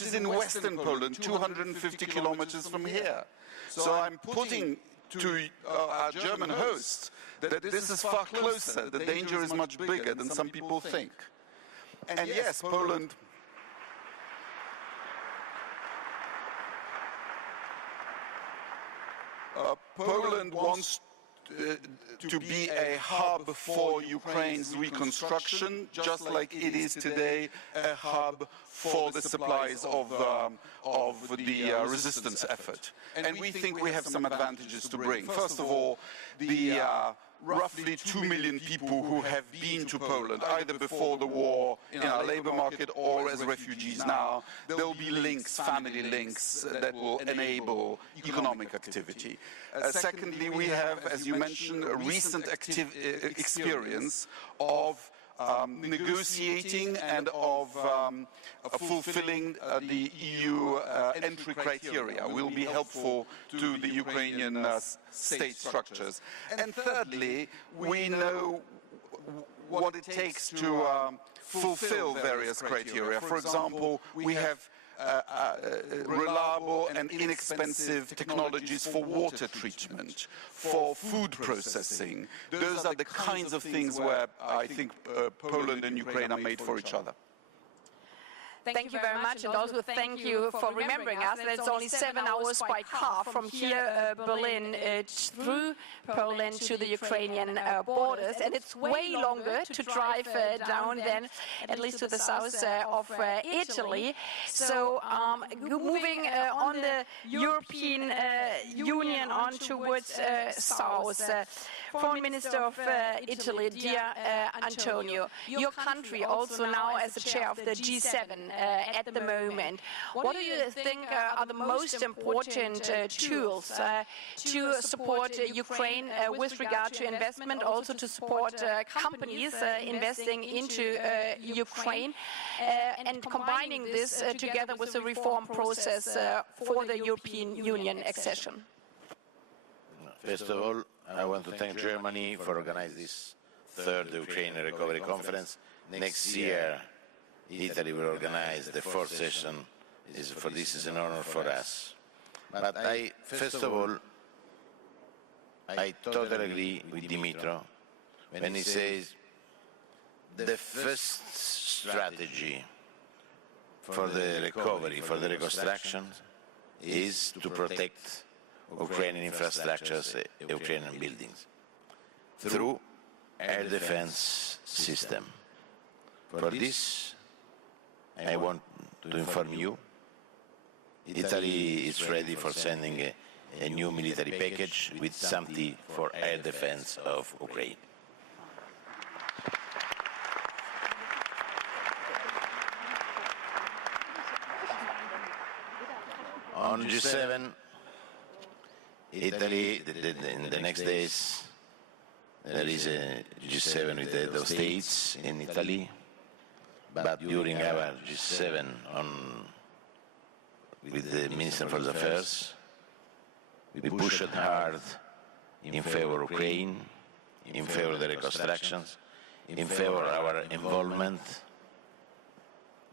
is in western Poland, 250 kilometers from here. So I'm putting to our German hosts that this is far closer, the danger is much bigger than some people think. And yes, Poland wants to be a hub for Ukraine's reconstruction, just like it is today a hub for the supplies of the resistance effort. And we think we have some advantages to bring. First of all, the roughly 2 million people who have been to Poland, either before the war in our labor market or as refugees now, there will be links, family links, that will enable economic activity. Secondly, we have, as you mentioned, a recent experience of negotiating and of fulfilling the EU entry criteria will be helpful to the Ukrainian state structures. And thirdly, we know what it takes to fulfill various criteria. For example, we have reliable and inexpensive technologies for water treatment, for food processing. Those are the kinds of things where I think Poland and Ukraine are made for each other. Thank you very much, and also thank you for remembering us. It's only 7 hours by car from here, Berlin, through Poland to the Ukrainian borders, and it's way longer to drive down than at least to the south of Italy. So moving on the European Union on towards south. Foreign Minister of Italy, dear Antonio, your country also now as the chair of the G7 at the moment. What do you think are the most important tools to support Ukraine with regard to investment, also to support companies investing into Ukraine, and combining this together with the reform process for the European Union accession? First of all, I want to thank Germany for organizing this third Ukraine Recovery Conference. Next year, Italy will organize the fourth session. This is an honor for us. But first of all, I totally agree with Dimitro when he says the first strategy for the recovery, for the reconstruction, is to protect Ukrainian infrastructures, Ukrainian buildings, through air defense system. For this, I want to inform you, Italy is ready for sending a new military package with something for air defense of Ukraine. On G7, Italy, in the next days, there is a G7 with the head of states in Italy, but during our G7 with the Minister for Affairs, we pushed hard in favor of Ukraine, in favor of the reconstructions, in favor of our involvement,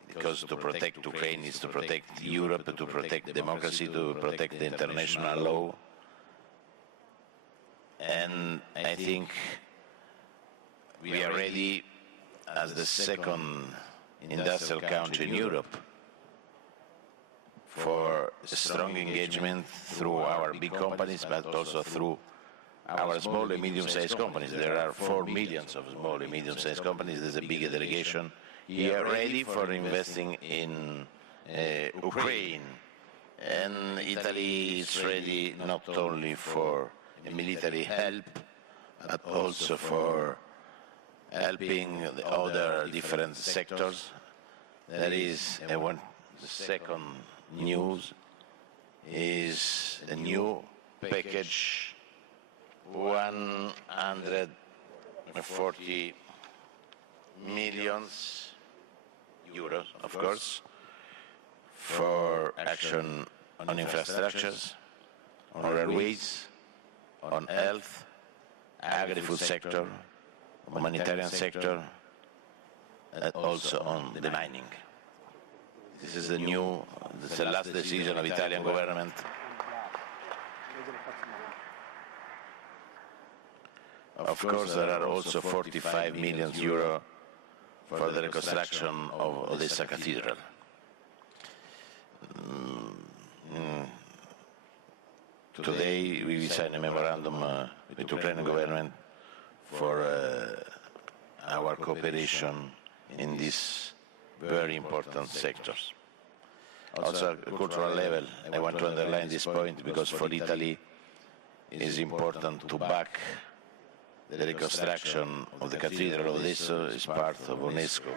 because to protect Ukraine is to protect Europe, to protect democracy, to protect the international law. And I think we are ready as the second industrial country in Europe for a strong engagement through our big companies, but also through our small and medium-sized companies. There are 4 million of small and medium-sized companies. There's a big delegation here ready for investing in Ukraine. And Italy is ready not only for military help, but also for helping the other different sectors. There is the second news is a new package, 140 million euros, of course, for action on infrastructures, on railways, on health, agri-food sector, humanitarian sector, and also on the mining. This is the last decision of Italian government. Of course, there are also 45 million euro for the reconstruction of Odessa Cathedral. Today, we signed a memorandum with the Ukrainian government for our cooperation in these very important sectors. Also, at cultural level, I want to underline this point because for Italy, it is important to back the reconstruction of the Cathedral of Odessa as part of UNESCO.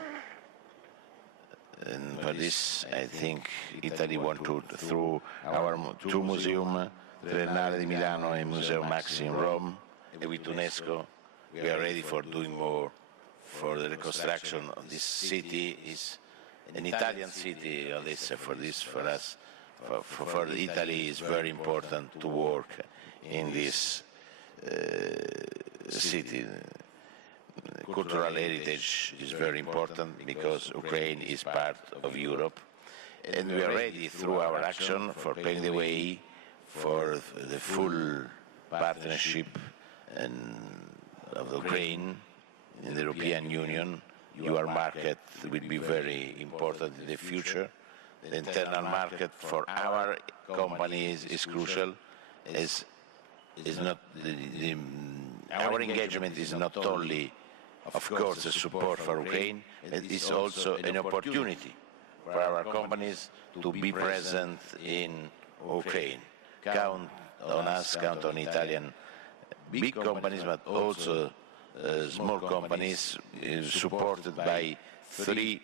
And for this, I think Italy wants to, through our two museums, Triennale di Milano and Museo Maxi in Rome, and with UNESCO, we are ready for doing more for the reconstruction of this city. Is an Italian city, Odessa, for us. For Italy, it's very important to work in this city. Cultural heritage is very important because Ukraine is part of Europe, and we are ready through our action for paving the way for the full partnership of Ukraine in the European Union. Your market will be very important in the future. The internal market for our companies is crucial. Our engagement is not only, of course, a support for Ukraine, it is also an opportunity for our companies to be present in Ukraine. Count on us, count on Italian big companies, but also small companies supported by 3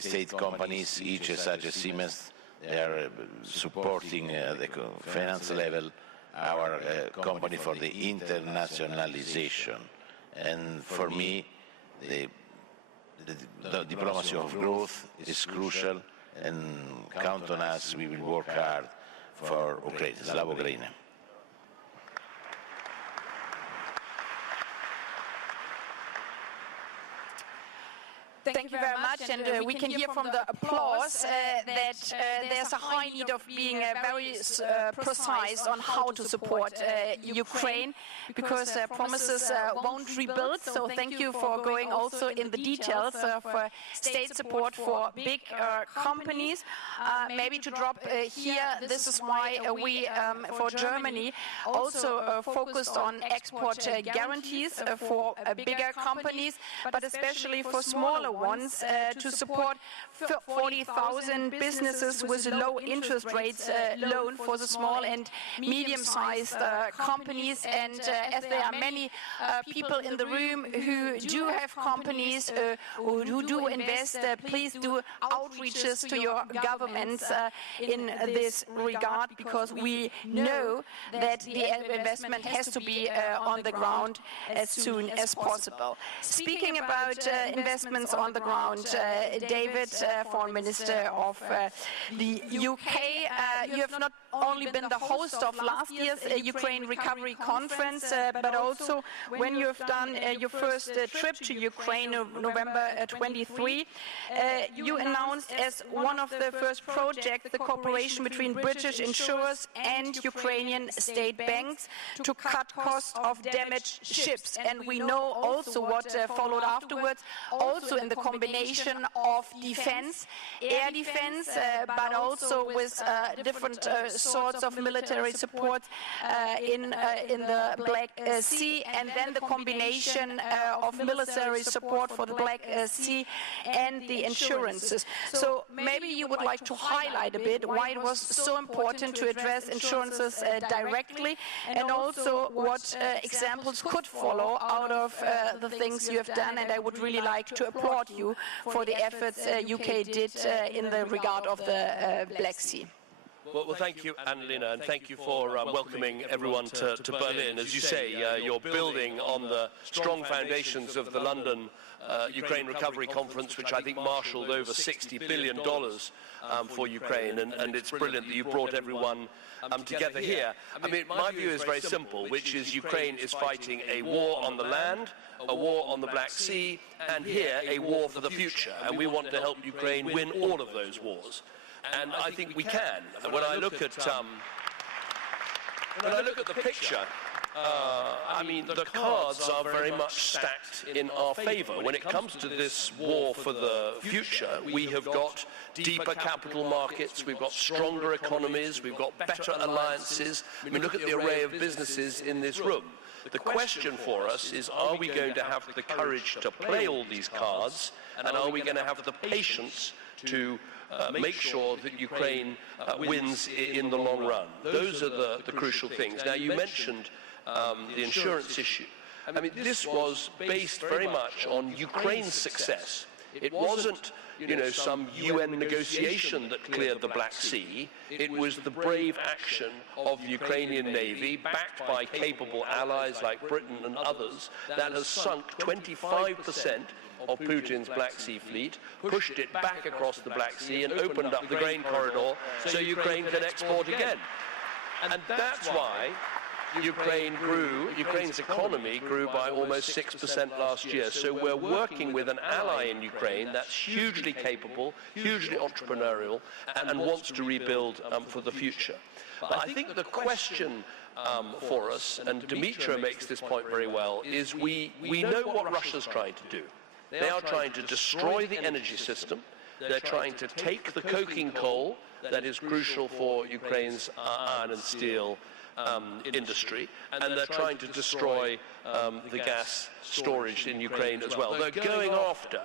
state companies, each such as Siemens. They are supporting at the finance level our company for the internationalization. And for me, the diplomacy of growth is crucial, and count on us, we will work hard for Ukraine. Slava Ukraine. Thank you very much, and we can hear from the applause that there's a high need of being very precise on how to support Ukraine, because promises won't rebuild. So thank you for going also in the details of state support for big companies. Maybe to drop here, this is why we, for Germany, also focused on export guarantees for bigger companies, but especially for smaller ones, to support 40,000 businesses with low interest rates loan for the small and medium-sized companies. And as there are many people in the room who do have companies who do invest, please do outreaches to your governments in this regard, because we know that the investment has to be on the ground as soon as possible. Speaking about investments on the ground, David, Foreign Minister of the UK, you have not only been the host of last year's Ukraine Recovery Conference, but also when you have done your first trip to Ukraine in November 23, you announced as one of the first projects the cooperation between British insurers and Ukrainian state banks to cut costs of damaged ships. And we know also what followed afterwards, also in the combination of defense, air defense, but also with different sorts of military support in the Black Sea, and then the combination of military support for the Black Sea and the insurances. So maybe you would like to highlight a bit why it was so important to address insurances directly, and also what examples could follow out of the things you have done. And I would really like to applaud you for the efforts UK did in the regard of the Black Sea. Well, thank you, Annalena, and thank you for welcoming everyone to Berlin. As you say, you're building on the strong foundations of the London Ukraine Recovery Conference, which I think marshalled over $60 billion for Ukraine, and it's brilliant that you brought everyone together here. I mean, my view is very simple, which is Ukraine is fighting a war on the land, a war on the Black Sea, and here a war for the future, and we want to help Ukraine win all of those wars. And I think we can. When I look at the picture, I mean, the cards are very much stacked in our favor. When it comes to this war for the future, we have got deeper capital markets, we've got stronger economies, we've got better alliances. I mean, look at the array of businesses in this room. The question for us is, are we going to have the courage to play all these cards, and are we going to have the patience to make sure that Ukraine wins in the long run? Those are the crucial things. Now, you mentioned the insurance issue. I mean, this was based very much on Ukraine's success. It wasn't, you know, some UN negotiation that cleared the Black Sea. It was the brave action of the Ukrainian Navy, backed by capable allies like Britain and others, that has sunk 25% of Putin's Black Sea fleet, pushed it back across the Black Sea and opened up the grain corridor so Ukraine can export again. And that's why Ukraine's economy grew by almost 6% last year. So we're working with an ally in Ukraine that's hugely capable, hugely entrepreneurial, and wants to rebuild for the future. But I think the question for us, and Dmytro makes this point very well, is we know what Russia's trying to do. They are trying to destroy the energy system. They're trying to take the coking coal that is crucial for Ukraine's iron and steel industry, and they're trying to destroy the gas storage in Ukraine as well. They're going after,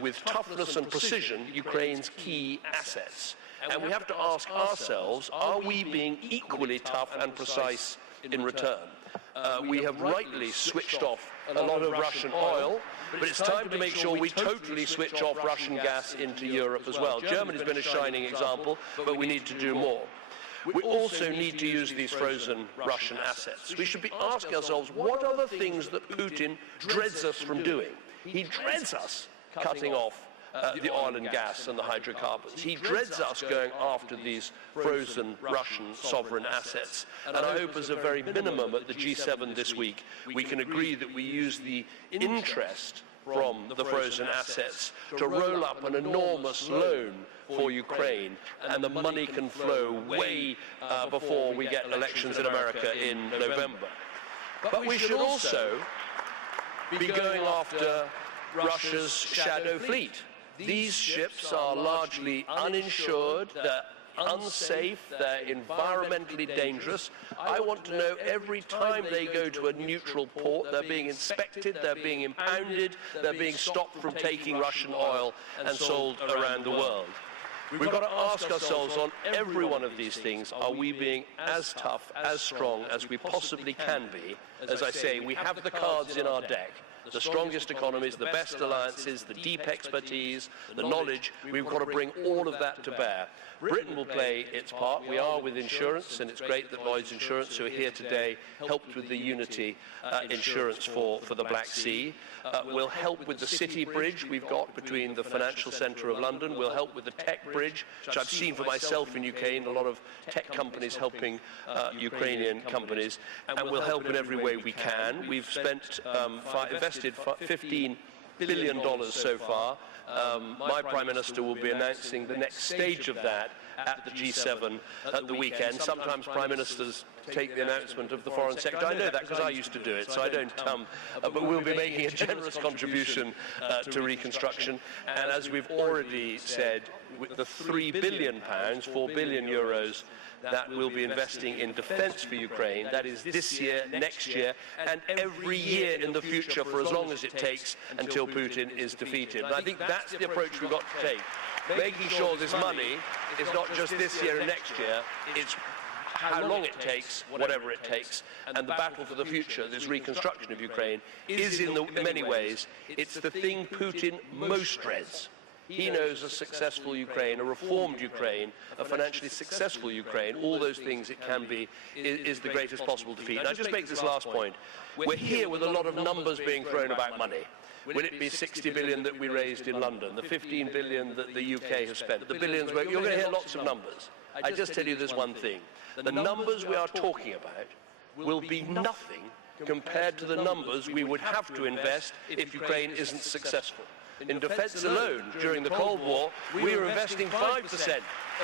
with toughness and precision, Ukraine's key assets. And we have to ask ourselves, are we being equally tough and precise in return? We have rightly switched off a lot of Russian oil, but it's time to make sure we totally switch off Russian gas into Europe as well. Germany's been a shining example, but we need to do more. We also need to use these frozen Russian assets. We should be asking ourselves, what are the things that Putin dreads us from doing? He dreads us cutting off the oil and gas and the hydrocarbons. He dreads us going after these frozen Russian sovereign assets. And I hope as a very minimum at the G7 this week, we can agree that we use the interest from the frozen assets to roll up an enormous loan for Ukraine, and the money can flow way before we get elections in America in November. But we should also be going after Russia's shadow fleet. These ships are largely uninsured, they're unsafe, they're environmentally dangerous. I want to know every time they go to a neutral port, they're being inspected, they're being impounded, they're being stopped from taking Russian oil and sold around the world. We've got to ask ourselves on every one of these things, are we being as tough, as strong as we possibly can be? As I say, we have the cards in our deck. The strongest economies, the best alliances, the deep expertise, the knowledge, we've got to bring all of that to bear. Britain will play its part. We are with insurance, and it's great that Lloyd's Insurance, who are here today, helped with the Unity insurance for the Black Sea. We'll help with the city bridge we've got between the financial centre of London. We'll help with the tech bridge, which I've seen for myself in UK, a lot of tech companies helping Ukrainian companies. And we'll help in every way we can. We've invested $15 billion so far. My Prime Minister will be announcing the next stage of that at the G7 at the weekend. Sometimes Prime Ministers take the announcement of the Foreign Secretary. I know that because I used to do it, so I don't, but we'll be making a generous contribution to Reconstruction. And as we've already said, with the £3 billion, 4 billion euros, that we'll be investing in defence for Ukraine. That is this year, next year, and every year in the future for as long as it takes until Putin is defeated. And I think that's the approach we've got to take. Making sure this money is not just this year and next year, it's how long it takes, whatever it takes. And the battle for the future, this reconstruction of Ukraine, is in many ways, it's the thing Putin most dreads. He knows a successful Ukraine, a reformed Ukraine, a financially successful Ukraine, all those things it can be, is the greatest possible defeat. And I just make this last point. We're here with a lot of numbers being thrown about money. Will it be 60 billion that we raised in London, the 15 billion that the UK has spent, the billions, you're going to hear lots of numbers. I just tell you there's one thing. The numbers we are talking about will be nothing compared to the numbers we would have to invest if Ukraine isn't successful. In defence alone, during the Cold War, we were investing 5%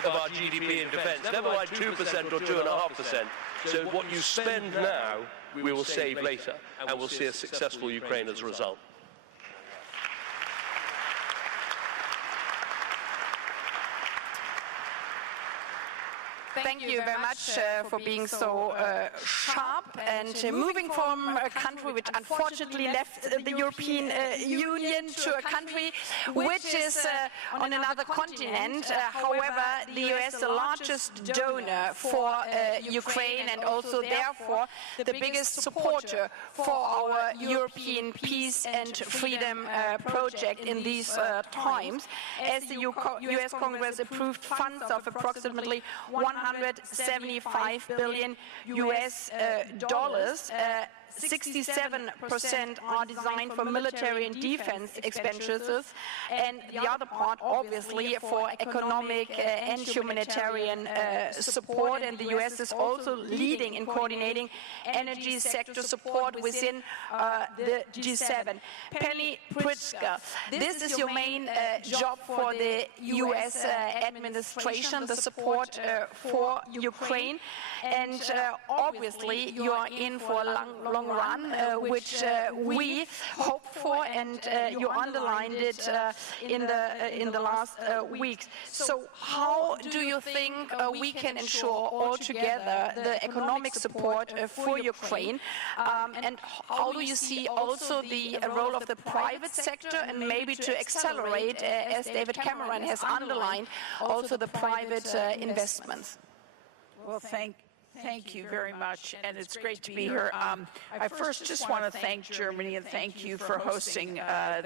of our GDP in defence, never mind 2% or 2.5%. So what you spend now, we will save later, and we'll see a successful Ukraine as a result. Thank you very much for being so sharp and moving from a country which unfortunately left the European Union to a country which is on another continent. However, the US is the largest donor for Ukraine and also therefore the biggest supporter for our European peace and freedom project in these times, as the US Congress approved funds of approximately $175 billion US dollars. 67% are designed for military and defense expenditures, and the other part, obviously, for economic and humanitarian support. And the US is also leading in coordinating energy sector support within the G7. Penny Pritzker, this is your main job for the US administration, the support for Ukraine, and obviously you are in for a long run, which we hope for, and you underlined it in the last weeks. So how do you think we can ensure altogether the economic support for Ukraine, and how do you see also the role of the private sector, and maybe to accelerate, as David Cameron has underlined, also the private investments? Well, thank you very much, and it's great to be here. I first just want to thank Germany and thank you for hosting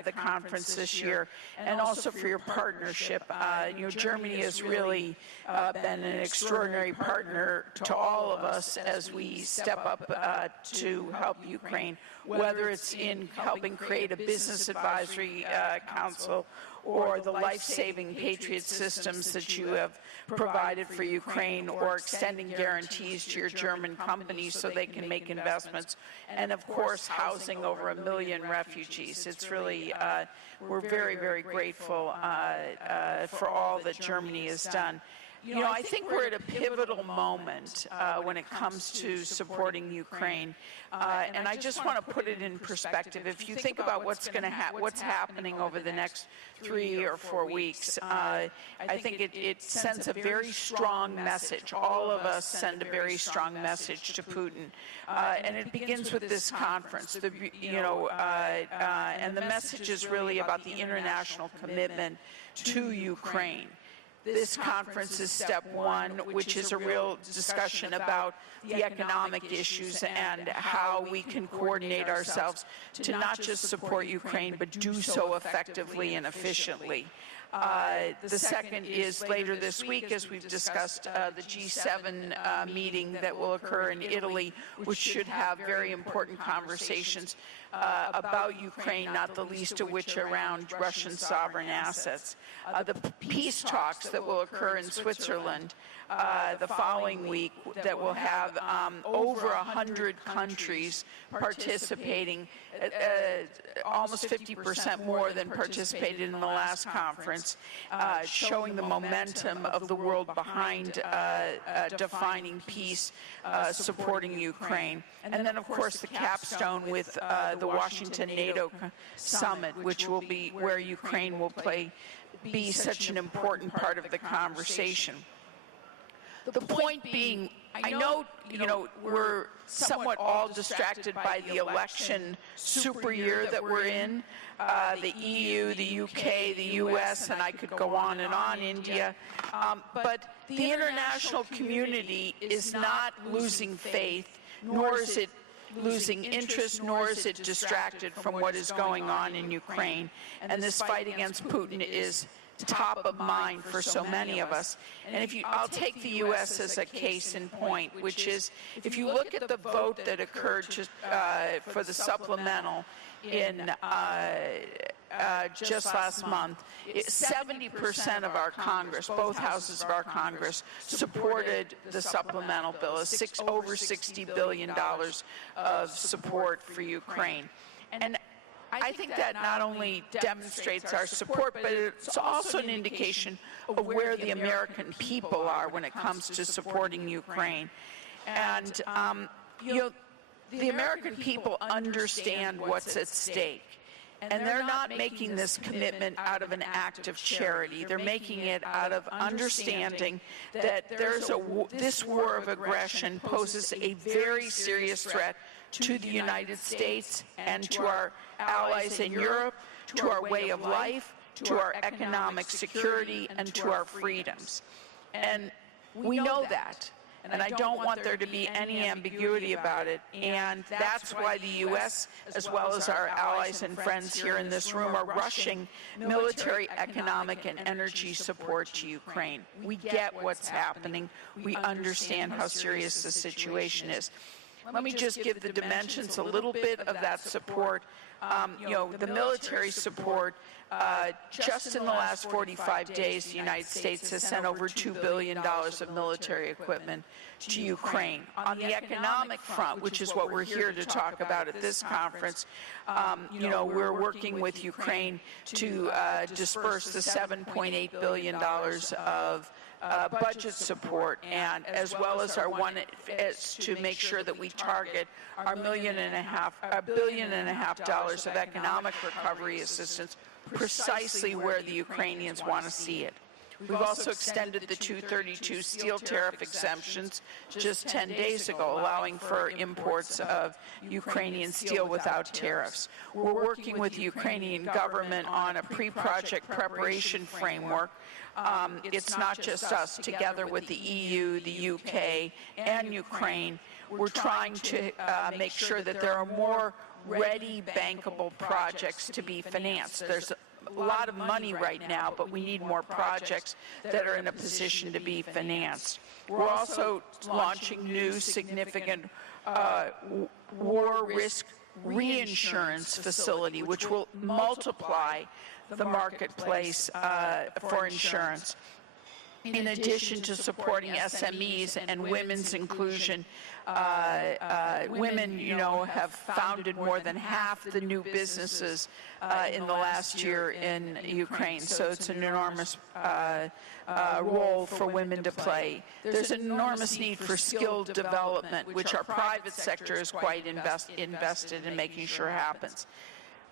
the conference this year, and also for your partnership. Germany has really been an extraordinary partner to all of us as we step up to help Ukraine, whether it's in helping create a business advisory council or the life-saving Patriot systems that you have provided for Ukraine, or extending guarantees to your German companies so they can make investments, and of course housing over 1 million refugees. It's really, we're very, very grateful for all that Germany has done. I think we're at a pivotal moment when it comes to supporting Ukraine, and I just want to put it in perspective. If you think about what's happening over the next 3 or 4 weeks, I think it sends a very strong message. All of us send a very strong message to Putin, and it begins with this conference. And the message is really about the international commitment to Ukraine. This conference is step one, which is a real discussion about the economic issues and how we can coordinate ourselves to not just support Ukraine, but do so effectively and efficiently. The second is later this week, as we've discussed, the G7 meeting that will occur in Italy, which should have very important conversations about Ukraine, not the least of which around Russian sovereign assets. The peace talks that will occur in Switzerland the following week, that will have over 100 countries participating, almost 50% more than participated in the last conference, showing the momentum of the world behind defining peace, supporting Ukraine. And then, of course, the capstone with the Washington NATO summit, which will be where Ukraine will be such an important part of the conversation. The point being, I know, we're somewhat all distracted by the election super year that we're in, the EU, the UK, the US, and I could go on and on, India. But the international community is not losing faith, nor is it losing interest, nor is it distracted from what is going on in Ukraine. And this fight against Putin is top of mind for so many of us. And I'll take the U.S. as a case in point, which is, if you look at the vote that occurred for the supplemental in just last month, 70% of our Congress, both houses of our Congress, supported the supplemental bill, over $60 billion of support for Ukraine. And I think that not only demonstrates our support, but it's also an indication of where the American people are when it comes to supporting Ukraine. And, the American people understand what's at stake. And they're not making this commitment out of an act of charity. They're making it out of understanding that this war of aggression poses a very serious threat to the United States and to our allies in Europe, to our way of life, to our economic security, and to our freedoms. And we know that. And I don't want there to be any ambiguity about it. And that's why the U.S., as well as our allies and friends here in this room, are rushing military, economic, and energy support to Ukraine. We get what's happening. We understand how serious the situation is. Let me just give the dimensions a little bit of that support. The military support, just in the last 45 days, the United States has sent over $2 billion of military equipment to Ukraine. On the economic front, which is what we're here to talk about at this conference, we're working with Ukraine to disperse the $7.8 billion of budget support, and as well as to make sure that we target our $1.5 billion of economic recovery assistance precisely where the Ukrainians want to see it. We've also extended the 232 steel tariff exemptions just 10 days ago, allowing for imports of Ukrainian steel without tariffs. We're working with the Ukrainian government on a pre-project preparation framework. It's not just us. Together with the EU, the UK, and Ukraine, we're trying to make sure that there are more ready, bankable projects to be financed. There's a lot of money right now, but we need more projects that are in a position to be financed. We're also launching new significant war risk reinsurance facility, which will multiply the marketplace for insurance. In addition to supporting SMEs and women's inclusion, women, have founded more than half the new businesses in the last year in Ukraine. So it's an enormous role for women to play. There's an enormous need for skilled development, which our private sector is quite invested in making sure happens.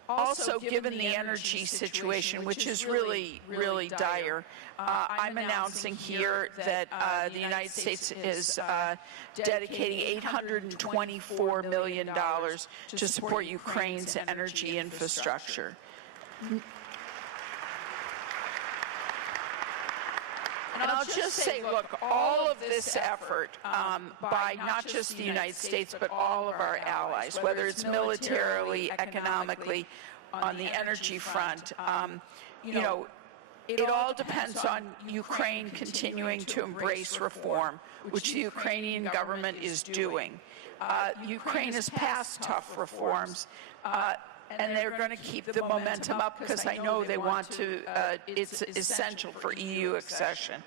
Also, given the energy situation, which is really, really dire, I'm announcing here that the United States is dedicating $824 million to support Ukraine's energy infrastructure. And I'll just say, look, all of this effort by not just the United States, but all of our allies, whether it's militarily, economically, on the energy front, it all depends on Ukraine continuing to embrace reform, which the Ukrainian government is doing. Ukraine has passed tough reforms, and they're going to keep the momentum up because I know they want to, it's essential for EU accession.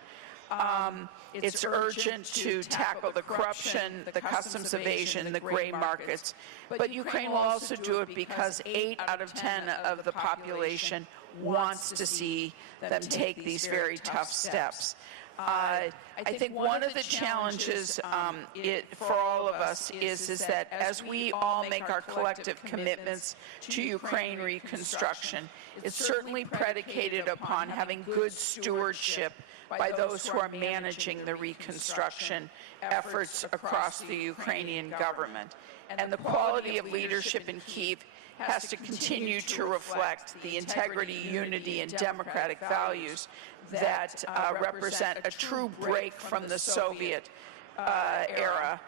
It's urgent to tackle the corruption, the customs evasion, the gray markets. But Ukraine will also do it because 8 out of 10 of the population wants to see them take these very tough steps. I think one of the challenges for all of us is that as we all make our collective commitments to Ukraine reconstruction, it's certainly predicated upon having good stewardship by those who are managing the reconstruction efforts across the Ukrainian government. And the quality of leadership in Kyiv has to continue to reflect the integrity, unity, and democratic values that represent a true break from the Soviet era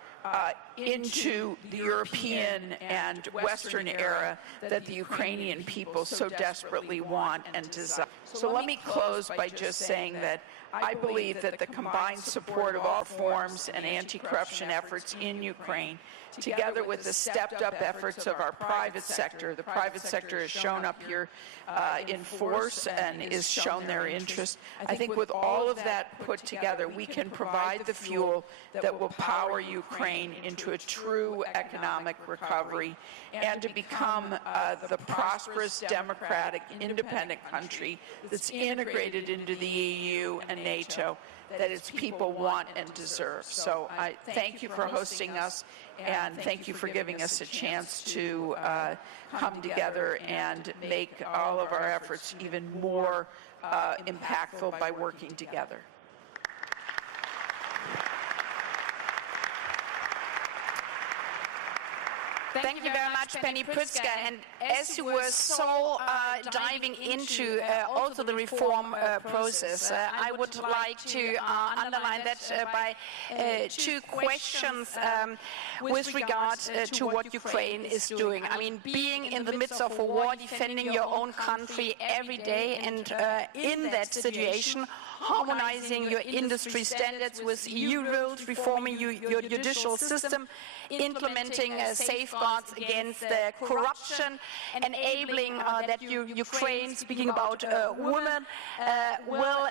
into the European and Western era that the Ukrainian people so desperately want and desire. So let me close by just saying that I believe that the combined support of all reforms and anti-corruption efforts in Ukraine, together with the stepped-up efforts of our private sector, the private sector has shown up here in force and is shown their interest. I think with all of that put together, we can provide the fuel that will power Ukraine into a true economic recovery and to become the prosperous, democratic, independent country that's integrated into the EU and NATO that its people want and deserve. So I thank you for hosting us, and thank you for giving us a chance to come together and make all of our efforts even more impactful by working together. Thank you very much, Penny Pritzker. And as you were so diving into also the reform process, I would like to underline that by two questions with regard to what Ukraine is doing. I mean, being in the midst of a war, defending your own country every day, and in that situation, harmonizing your industry standards with EU rules, reforming your judicial system, implementing safeguards against corruption, enabling that Ukraine, speaking about women, will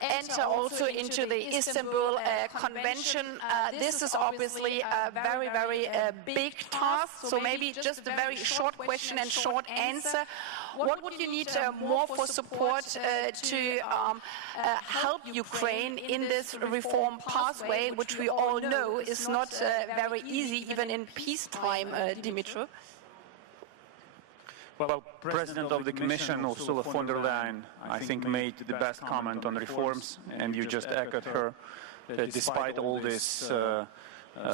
enter also into the Istanbul Convention. This is obviously a very, very big task. So maybe just a very short question and short answer. What would you need more for support to help Ukraine in this reform pathway, which we all know is not very easy, even in peacetime, Dimitro? Well, President of the Commission, Ursula von der Leyen, I think made the best comment on reforms, and you just echoed her. Despite all these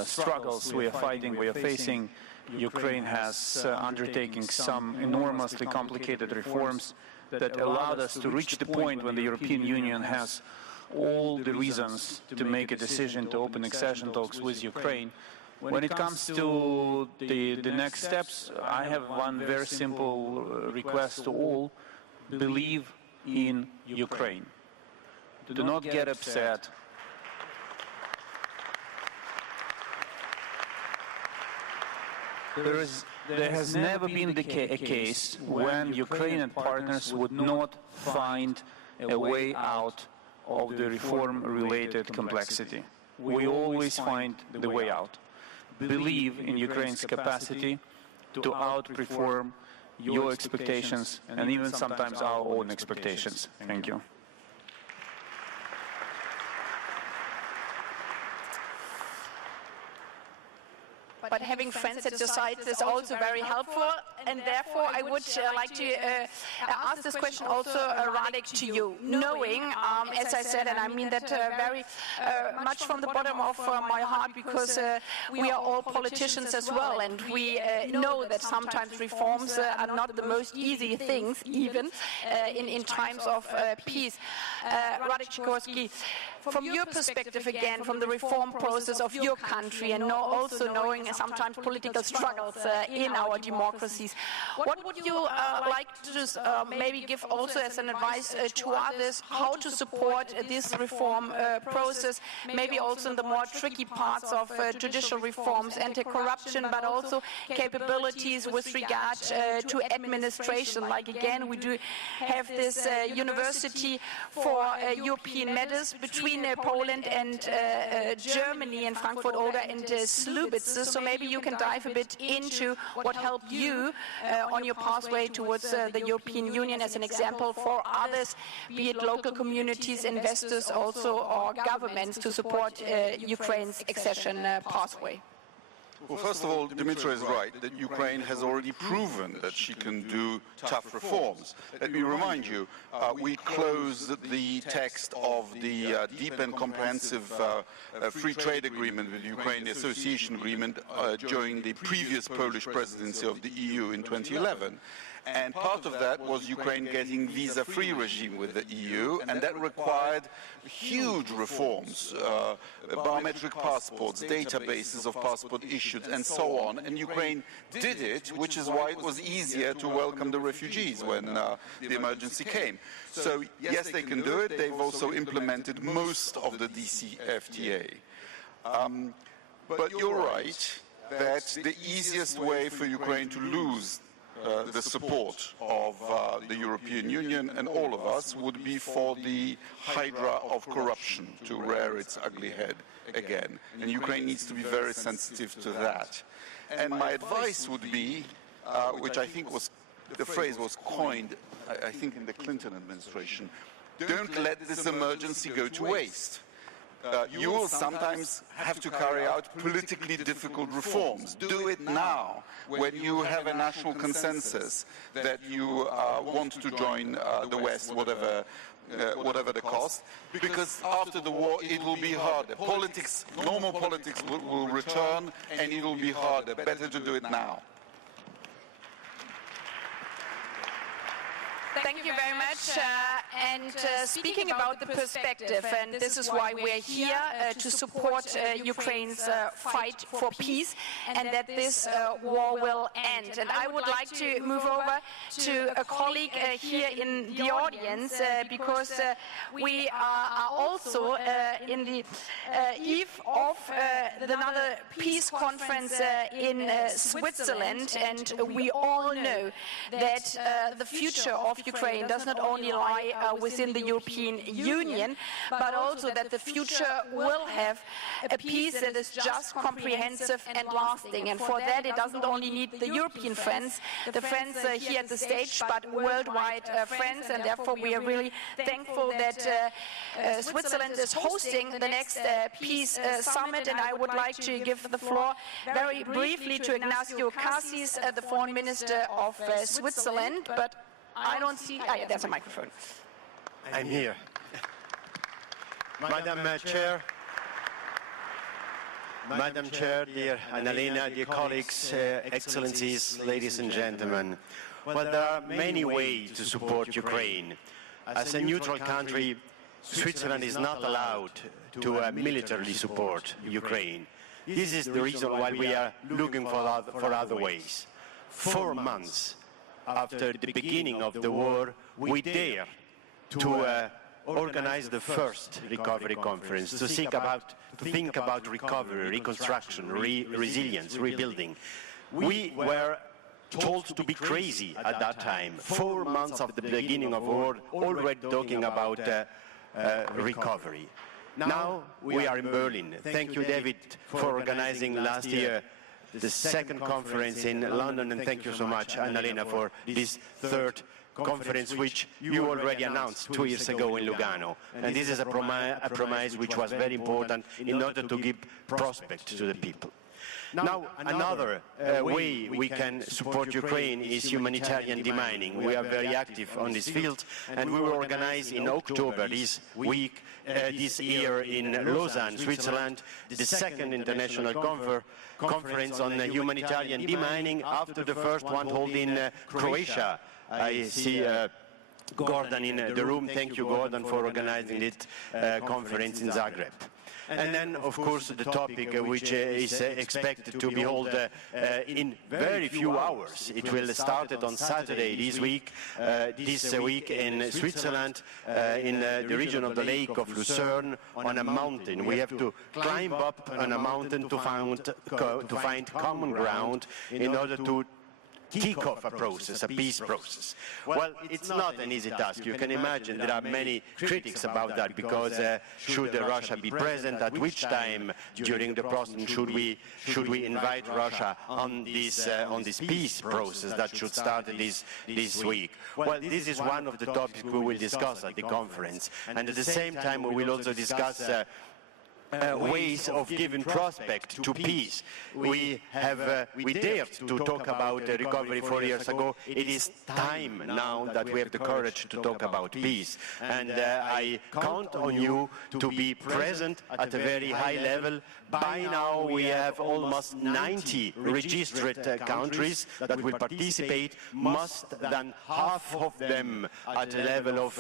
struggles we are fighting, we are facing, Ukraine has undertaken some enormously complicated reforms that allowed us to reach the point when the European Union has all the reasons to make a decision to open accession talks with Ukraine. When it comes to the next steps, I have one very simple request to all: believe in Ukraine. Do not get upset. There has never been a case when Ukrainian partners would not find a way out of the reform-related complexity. We always find the way out. Believe in Ukraine's capacity to outperform your expectations and even sometimes our own expectations. Thank you. But having friends at your side is also very helpful, and therefore I would like to ask this question also, Radek, to you. Knowing, as I said, and I mean that very much from the bottom of my heart, because we are all politicians as well, and we know that sometimes reforms are not the most easy things, even in times of peace. Radek Sikorski, from your perspective again, from the reform process of your country, and also knowing sometimes political struggles in our democracies, what would you like to maybe give also as an advice to others how to support this reform process, maybe also in the more tricky parts of judicial reforms, anti-corruption, but also capabilities with regard to administration? Like again, we do have this University for European Matters between Poland and Germany and Frankfurt-Oder and Słubice. So maybe you can dive a bit into what helped you on your pathway towards the European Union as an example for others, be it local communities, investors also, or governments to support Ukraine's accession pathway. Well, first of all, Dmytro is right that Ukraine has already proven that she can do tough reforms. Let me remind you, we closed the text of the deep and comprehensive free trade agreement with Ukraine, the association agreement, during the previous Polish presidency of the EU in 2011. And part of that was Ukraine getting visa-free regime with the EU, and that required huge reforms, biometric passports, databases of passport issued, and so on. And Ukraine did it, which is why it was easier to welcome the refugees when the emergency came. So yes, they can do it. They've also implemented most of the DCFTA. But you're right that the easiest way for Ukraine to lose the support of the European Union and all of us would be for the hydra of corruption to rear its ugly head again. And Ukraine needs to be very sensitive to that. And my advice would be, which I think was, the phrase was coined, I think in the Clinton administration, don't let this emergency go to waste. You will sometimes have to carry out politically difficult reforms. Do it now, when you have a national consensus that you want to join the West, whatever the cost, because after the war it will be harder. Politics, normal politics will return, and it will be harder. Better to do it now. Thank you very much. Speaking about the perspective, and this is why we're here to support Ukraine's fight for peace, and that this war will end. And I would like to move over to a colleague here in the audience, because we are also in the eve of another peace conference in Switzerland, and we all know that the future of Ukraine does not only lie within the European Union, but also that the future will have a peace that is just, comprehensive and lasting. And for that it doesn't only need the European friends, the friends here at the stage, but worldwide friends. And therefore we are really thankful that Switzerland is hosting the next peace summit. And I would like to give the floor very briefly to Ignacio Cassis, the Foreign Minister of Switzerland. But I don't see... yeah, there's a microphone. I'm here. Madam Chair, dear Annalena, dear colleagues, Excellencies, ladies and gentlemen. Well, there are many ways to support Ukraine. As a neutral country, Switzerland is not allowed to militarily support Ukraine. This is the reason why we are looking for other ways. 4 months after the beginning of the war, we dare to organize the first recovery conference, to think about recovery, reconstruction, resilience, rebuilding. We were told to be crazy at that time. 4 months after the beginning of the war, already talking about recovery. Now we are in Berlin. Thank you, David, for organizing last year the second conference in London, and thank you so much, Annalena, for this third conference, which you already announced 2 years ago in Lugano. And this is a promise which was very important in order to give prospect to the people. Now, another way we can support Ukraine is humanitarian demining. We are very active on this field, and we will organize in October this year in Lausanne, Switzerland, the second international conference on humanitarian demining, after the first one held in Croatia. I see Gordon in the room. Thank you, Gordon, for organizing this conference in Zagreb. And then, of course, the topic which is expected to be held in very few hours. It will start on Saturday this week in Switzerland, in the region of the Lake of Lucerne, on a mountain. We have to climb up on a mountain to find common ground in order to kick off a process, a peace process. Well, it's not an easy task. You can imagine there are many critics about that, because should Russia be present, at which time during the process should we invite Russia on this peace process that should start this week? Well, this is one of the topics we will discuss at the conference, and at the same time we will also discuss ways of giving prospect to peace. We dared to talk about recovery 4 years ago. It is time now that we have the courage to talk about peace. And I count on you to be present at a very high level. By now we have almost 90 registered countries that will participate, most than half of them at the level of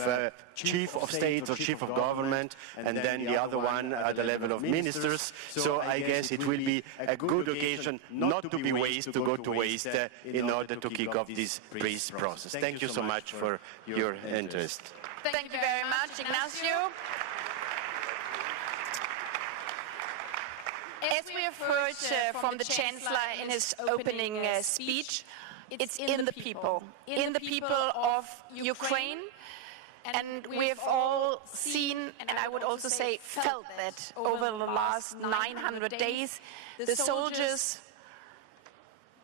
chief of state or chief of government, and then the other one at the level of ministers. So I guess it will be a good occasion not to be waste, to go to waste in order to kick off this peace process. Thank you so much for your interest. Thank you very much, Ignacio. As we have heard from the Chancellor in his opening speech, it's in the people of Ukraine. And we have all seen, and I would also say felt that over the last 900 days, the soldiers,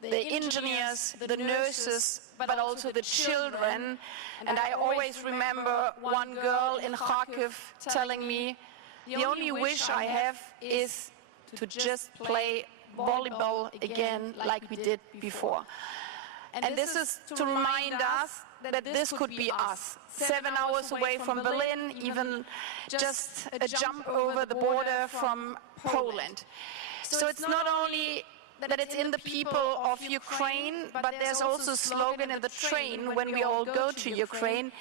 the engineers, the nurses, but also the children. And I always remember one girl in Kharkiv telling me, the only wish I have is to just play volleyball again like we did before. And this is to remind us that this could be us, 7 hours away from Berlin, even just a jump over the border from Poland. So it's not only that it's in the people of Ukraine, but there's also a slogan in the train when we all go to Ukraine,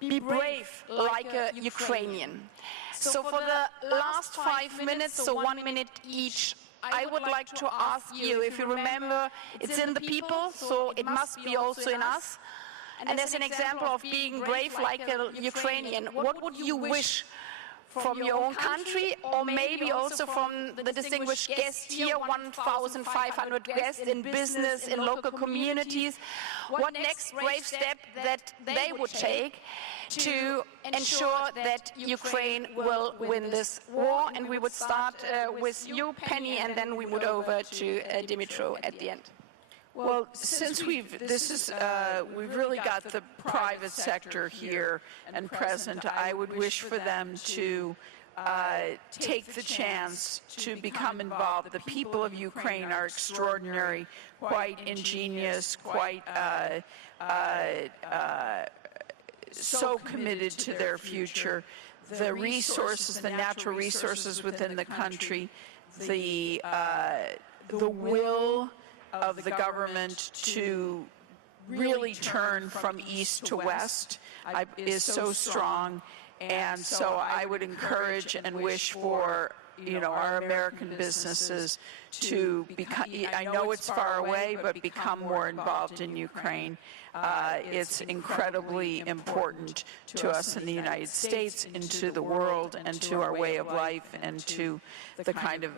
be brave like a Ukrainian. So for the last 5 minutes, so 1 minute each, I would like to ask you, if you remember, it's in the people, so it must be also in us. And as an example of being brave like a Ukrainian, what would you wish from your own country, or maybe also from the distinguished guests here, 1,500 guests in business, in local communities? What next brave step that they would take to ensure that Ukraine will win this war? And we would start with you, Penny, and then we would over to Dimitro at the end. Well, since we've really got the private sector here and present, I would wish for them to take the chance to become involved. The people of Ukraine are extraordinary, quite ingenious, quite so committed to their future. The resources, the natural resources within the country, the will of the government to really turn from east to west is so strong. And so I would encourage and wish for, our American businesses to become, I know it's far away, but become more involved in Ukraine. It's incredibly important to us in the United States, and to the world, and to our way of life, and to the kind of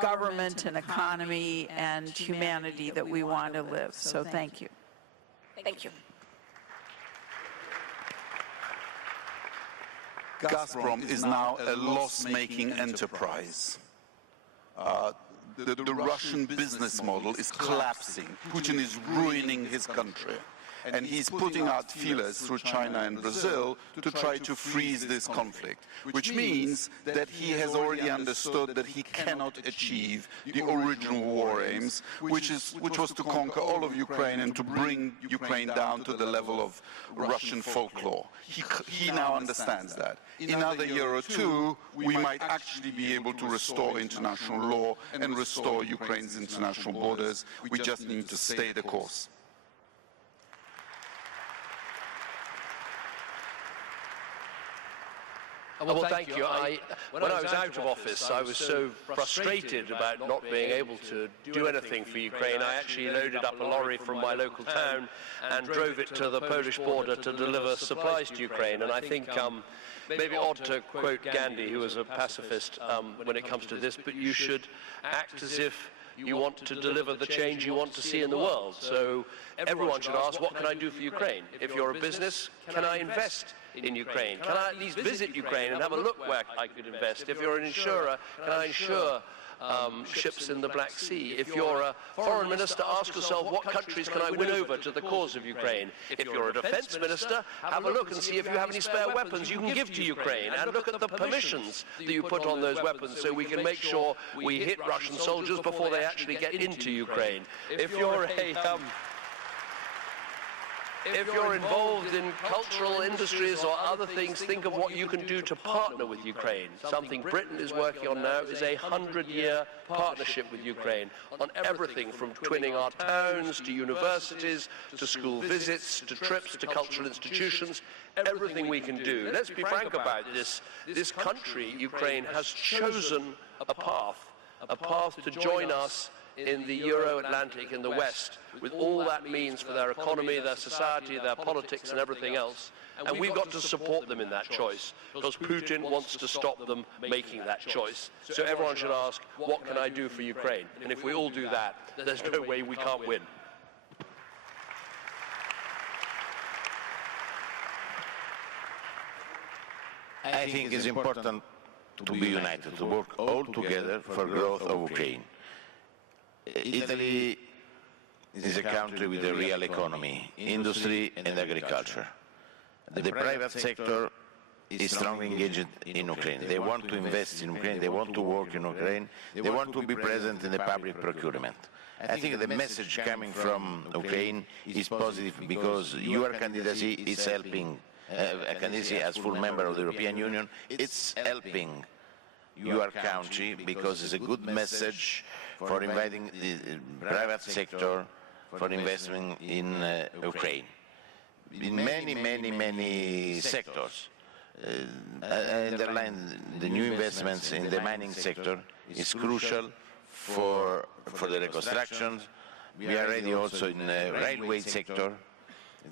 government and economy and humanity that we want to live. So thank you. Thank you. Gazprom is now a loss-making enterprise. The Russian business model is collapsing. Putin is ruining his country. And he's putting out feelers through China and Brazil to try to freeze this conflict, which means that he has already understood that he cannot achieve the original war aims, which was to conquer all of Ukraine and to bring Ukraine down to the level of Russian folklore. He now understands that. In another year or two, we might actually be able to restore international law and restore Ukraine's international borders. We just need to stay the course. Well, thank you. When I was out of office, I was so frustrated about not being able to do anything for Ukraine. I actually loaded up a lorry from my local town and drove it to the Polish border to deliver supplies to Ukraine. And I think maybe odd to quote Gandhi, who was a pacifist, when it comes to this, but you should act as if you want to deliver the change you want to see in the world. So everyone should ask, what can I do for Ukraine? If you're a business, can I invest in Ukraine? Can I at least visit Ukraine and have a look where I could invest? If you're an insurer, can I insure ships in the Black Sea. If you're a foreign minister, ask yourself, what countries can I win over to the cause of Ukraine? If you're a defense minister, have a look and see if you have any spare weapons you can give to Ukraine, and look at the permissions that you put on those weapons so we can make sure we hit Russian soldiers before they actually get into Ukraine. If you're involved in cultural industries or other things, think of what you can do to partner with Ukraine. Something Britain is working on now is a 100-year partnership with Ukraine on everything from twinning our towns to universities, to school visits, to trips, to cultural institutions, everything we can do. Let's be frank about this. This country, Ukraine, has chosen a path to join us in the Euro-Atlantic in the West, with all that means for their economy, their society, their politics and everything else. And we've got to support them in that choice, because Putin wants to stop them making that choice. So everyone should ask, what can I do for Ukraine? And if we all do that, there's no way we can't win. I think it's important to be united, to work all together for growth of Ukraine. Italy is a country with a real economy, industry and agriculture. The private sector is strongly engaged in Ukraine. They want to invest in Ukraine, they want to work in Ukraine, they want to be present in the public procurement. I think the message coming from Ukraine is positive, because your candidacy is helping, a candidacy as full member of the European Union, it's helping your country, because it's a good message for inviting the private sector for investing in Ukraine. In many sectors. I underline the new investments in the mining sector is crucial for the reconstruction. We are ready also in the railway sector.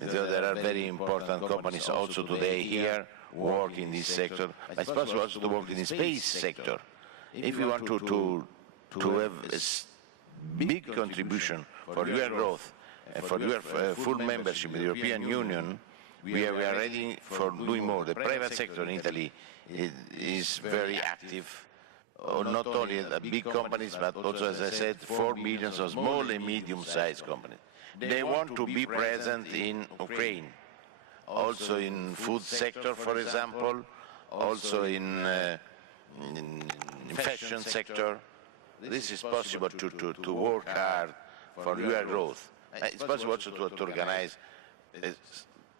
There are very important companies also today here work in this sector. It's possible also to work in the space sector. If you want to have a big contribution for your growth, for your full membership in the European Union, we are ready for doing more. The private sector in Italy is very active, not only the big companies, but also, as I said, 4 million of small and medium-sized companies. They want to be present in Ukraine, also in food sector, for example, also in fashion sector. This is possible to work hard for your growth. It's possible also to organize a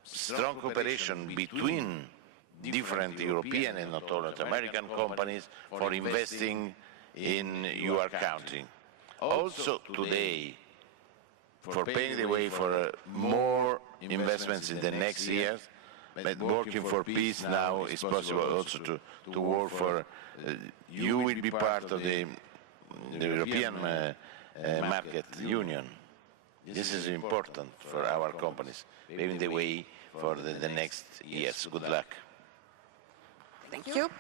strong cooperation between different European and not only American companies for investing in your country. Also today, for paving the way for more investments in the next years, but working for peace now is possible also to work for, you will be part of the European market union. This is important for our companies, paving the way for the next years. Good luck. Thank you.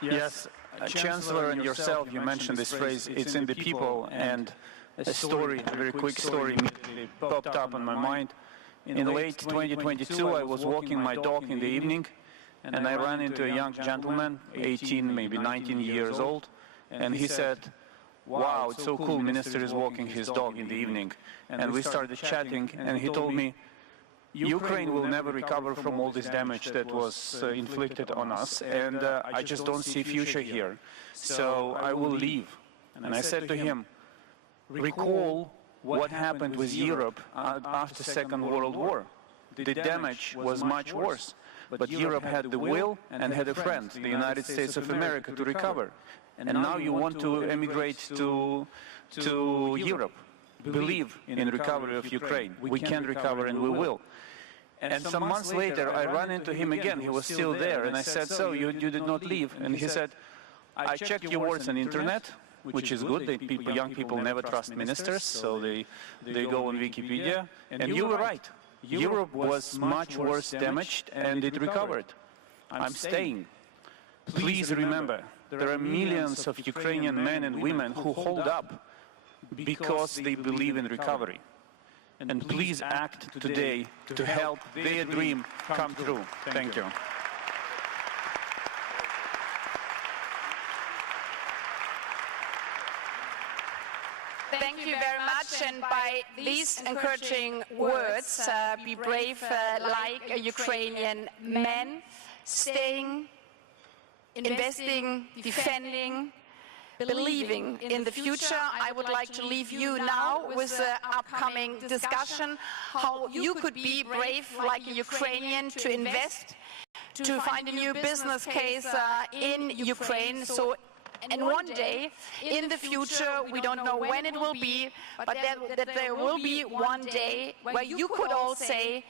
Yes, Chancellor and yourself, you mentioned this phrase, it's in the people, and a story, a very quick story immediately popped up in my mind. In late 2022, I was walking my dog in the evening, and I ran into a young gentleman, 18, maybe 19 years old, and he said, "Wow, it's so cool, Minister is walking his dog in the evening." And we started chatting, and he told me, Ukraine will never recover from all this damage that was inflicted on us, and I just don't see future here. So I will leave. And I said to him, recall what happened with Europe after the Second World War. The damage was much worse, but Europe had the will and had a friend, the United States of America, to recover. And now you want to emigrate to Europe. Believe in recovery of Ukraine. We can recover and we will. And some months later, I ran into him again. He was still there. And I said, "So, you did not leave?" And he said, "I checked your words on internet, which is good. Young people never trust ministers, so they go on Wikipedia. And you were right. Europe was much worse damaged, and it recovered. I'm staying. Please remember, there are millions of Ukrainian men and women who hold up because they believe in recovery. And please act today to help their dream come true." Thank you. Thank you very much, and by these encouraging words, be brave like a Ukrainian man, staying, investing, defending, believing in the future. I would like to leave you now with the upcoming discussion, how you could be brave like a Ukrainian to invest, to find a new business case in Ukraine. So, and one day in the future, we don't know when it will be, but that there will be one day where you could all say,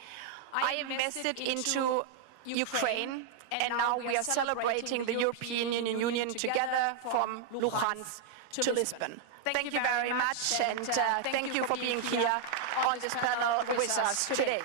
I invested into Ukraine, and now we are celebrating the European Union together from Luhansk to Lisbon. Thank you very much, and thank you for being here on this panel with us today.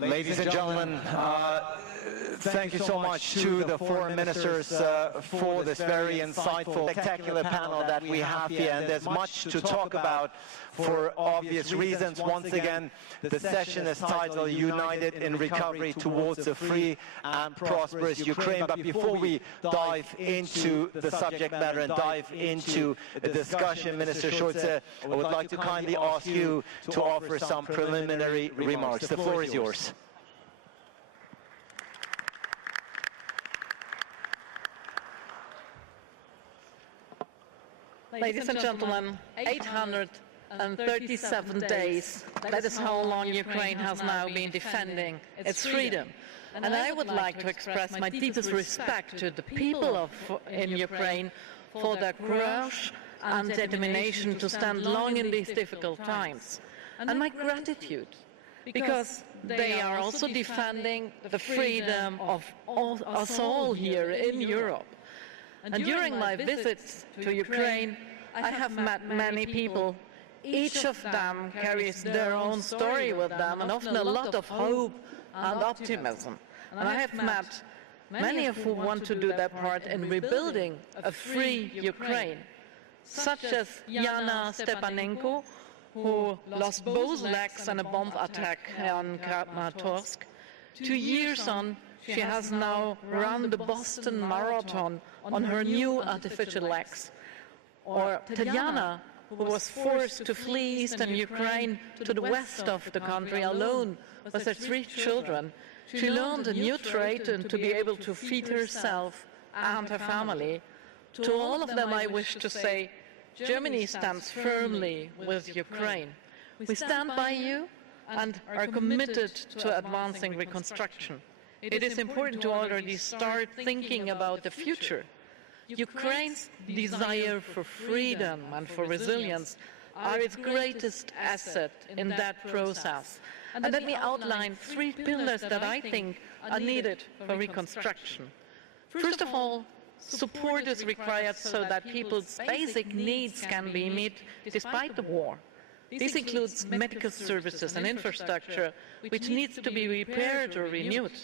Ladies and gentlemen, thank you so much to the foreign ministers for this very insightful, spectacular panel that we have here, and there's much to talk about for obvious reasons. Once again, the session is titled United in Recovery Towards a Free and Prosperous Ukraine. But before we dive into the subject matter and dive into the discussion, Minister Schulze, I would like to kindly ask you to offer some preliminary remarks. The floor is yours. Ladies and gentlemen, 837 days, that is how long Ukraine has now been defending its freedom. And I would like to express my deepest respect to the people in Ukraine for their courage and determination to stand long in these difficult times. And my gratitude, because they are also defending the freedom of us all here in Europe. And during my visits to Ukraine, I have met many people. Each of them carries their own story with them, and often a lot of hope and optimism. And I have met many of who want to do their part in rebuilding a free Ukraine, such as Yana Stepanenko, who lost both legs in a bomb attack on Kramatorsk. 2 years on, she has now run the Boston Marathon on her new artificial legs. Or Tatiana, who was forced to flee eastern Ukraine to the west of the country alone with her 3 children. She learned a new trade and to be able to feed herself and her family. To all of them I wish to say, Germany stands firmly with Ukraine. We stand by you and are committed to advancing reconstruction. It is important to already start thinking about the future. Ukraine's desire for freedom and for resilience are its greatest asset in that process. And let me outline 3 pillars that I think are needed for reconstruction. First of all, support is required so that people's basic needs can be met despite the war. This includes medical services and infrastructure, which needs to be repaired or renewed.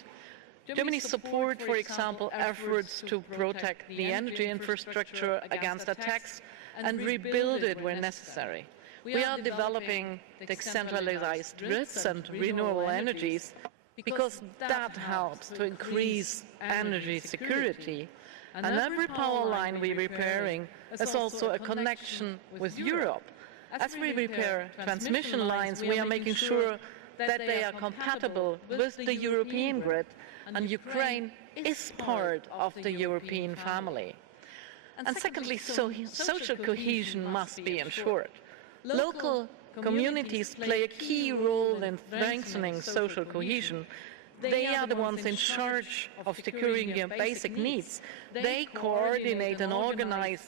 Germany's support, for example, efforts to protect the energy infrastructure against attacks and rebuild it where necessary. We are developing decentralized grids and renewable energies because that helps to increase energy security. And every power line we're repairing is also a connection with Europe. As we repair transmission lines, we are making sure that they are compatible with the European grid, and Ukraine is part of the European family. And secondly, social cohesion must be ensured. Local communities play a key role in strengthening social cohesion. They are the ones in charge of securing their basic needs. They coordinate and organize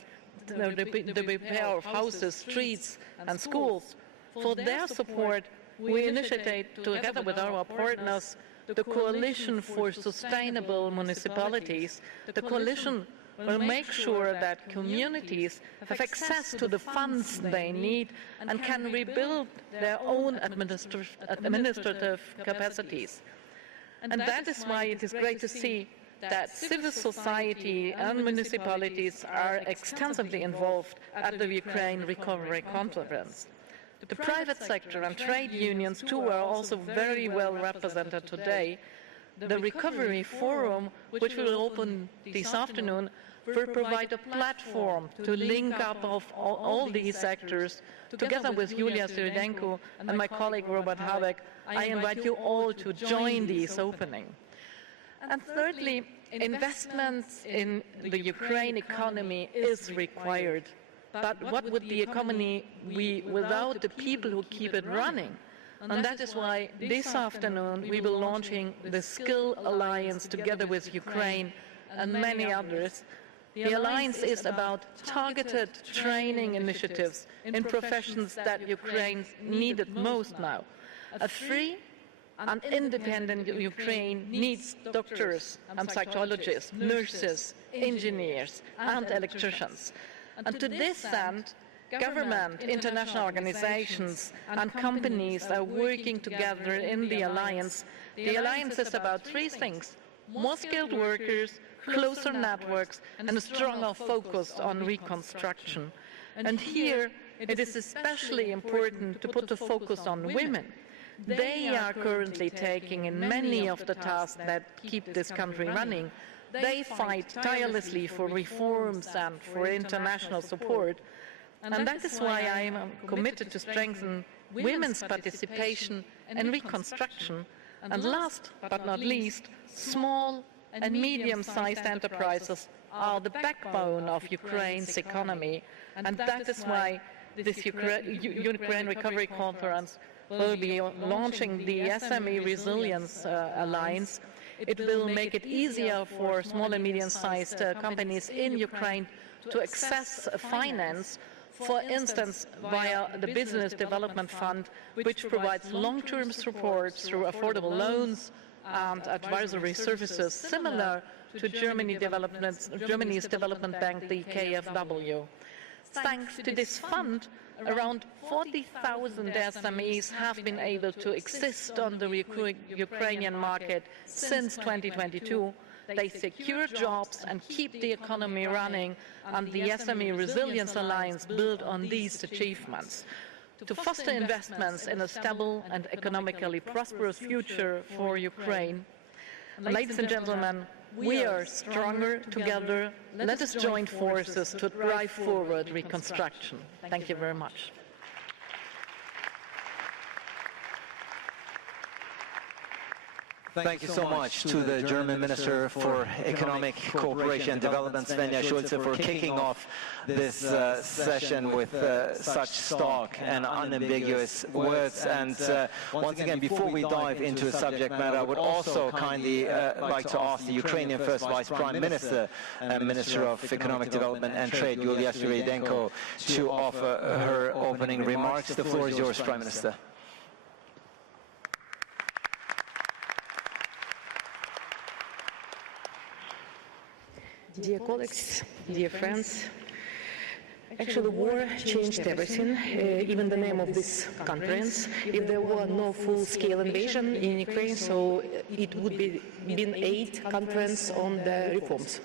the repair of houses, streets and schools. For their support, we initiated, together with our partners, the Coalition for Sustainable Municipalities. The coalition will make sure that communities have access to the funds they need and can rebuild their own administrative capacities. And that is why it is great to see that civil society and municipalities are extensively involved at the Ukraine Recovery Conference. The private sector and trade unions too are also very well represented today. The Recovery Forum, which will open this afternoon, will provide a platform to link up of all these sectors. Together with Yulia Syridenko and my colleague Robert Habeck, I invite you all to join this opening. And thirdly, investments in the Ukraine economy is required. But what would the economy be without the people who keep it running? And that is why this afternoon we will be launching the Skill Alliance together with Ukraine and many others. The alliance is about targeted training initiatives in professions that Ukraine needed most now. A free and independent Ukraine needs doctors and psychologists, nurses, engineers and electricians. And to this end, government, international organizations and companies are working together in the alliance. The alliance is about three things: more skilled workers, closer networks, and a stronger focus on reconstruction. And here, it is especially important to put a focus on women. They are currently taking in many of the tasks that keep this country running. They fight tirelessly for reforms and for international support. And that is why I am committed to strengthen women's participation in reconstruction. And last but not least, small and medium-sized enterprises are the backbone of Ukraine's economy. And that is why this Ukraine Recovery Conference will be launching the SME Resilience Alliance. It will make it easier for small and medium-sized companies in Ukraine to access finance, for instance, via the Business Development Fund, which provides long-term support through affordable loans and advisory services similar to Germany's development bank, the KfW. Thanks to this fund, around 40,000 SMEs have been able to exist on the Ukrainian market since 2022. They secure jobs and keep the economy running, and the SME Resilience Alliance built on these achievements to foster investments in a stable and economically prosperous future for Ukraine. Ladies and gentlemen, we are stronger together. Let us join forces to drive forward reconstruction. Thank you very much. Thank you so much to the German Minister for Economic Cooperation and Development, Svenja Schulze, for kicking off this session with such stark and unambiguous words. And once again, before we dive into the subject matter, I would also kindly like to ask the Ukrainian First Vice Prime Minister and Minister of Economic Development and Trade, Yulia Syridenko, to offer her opening remarks. The floor is yours, Prime Minister. Dear colleagues, dear friends, actually war changed everything, even the name of this conference. If there were no full-scale invasion in Ukraine, so it would be been 8 conference on the reforms.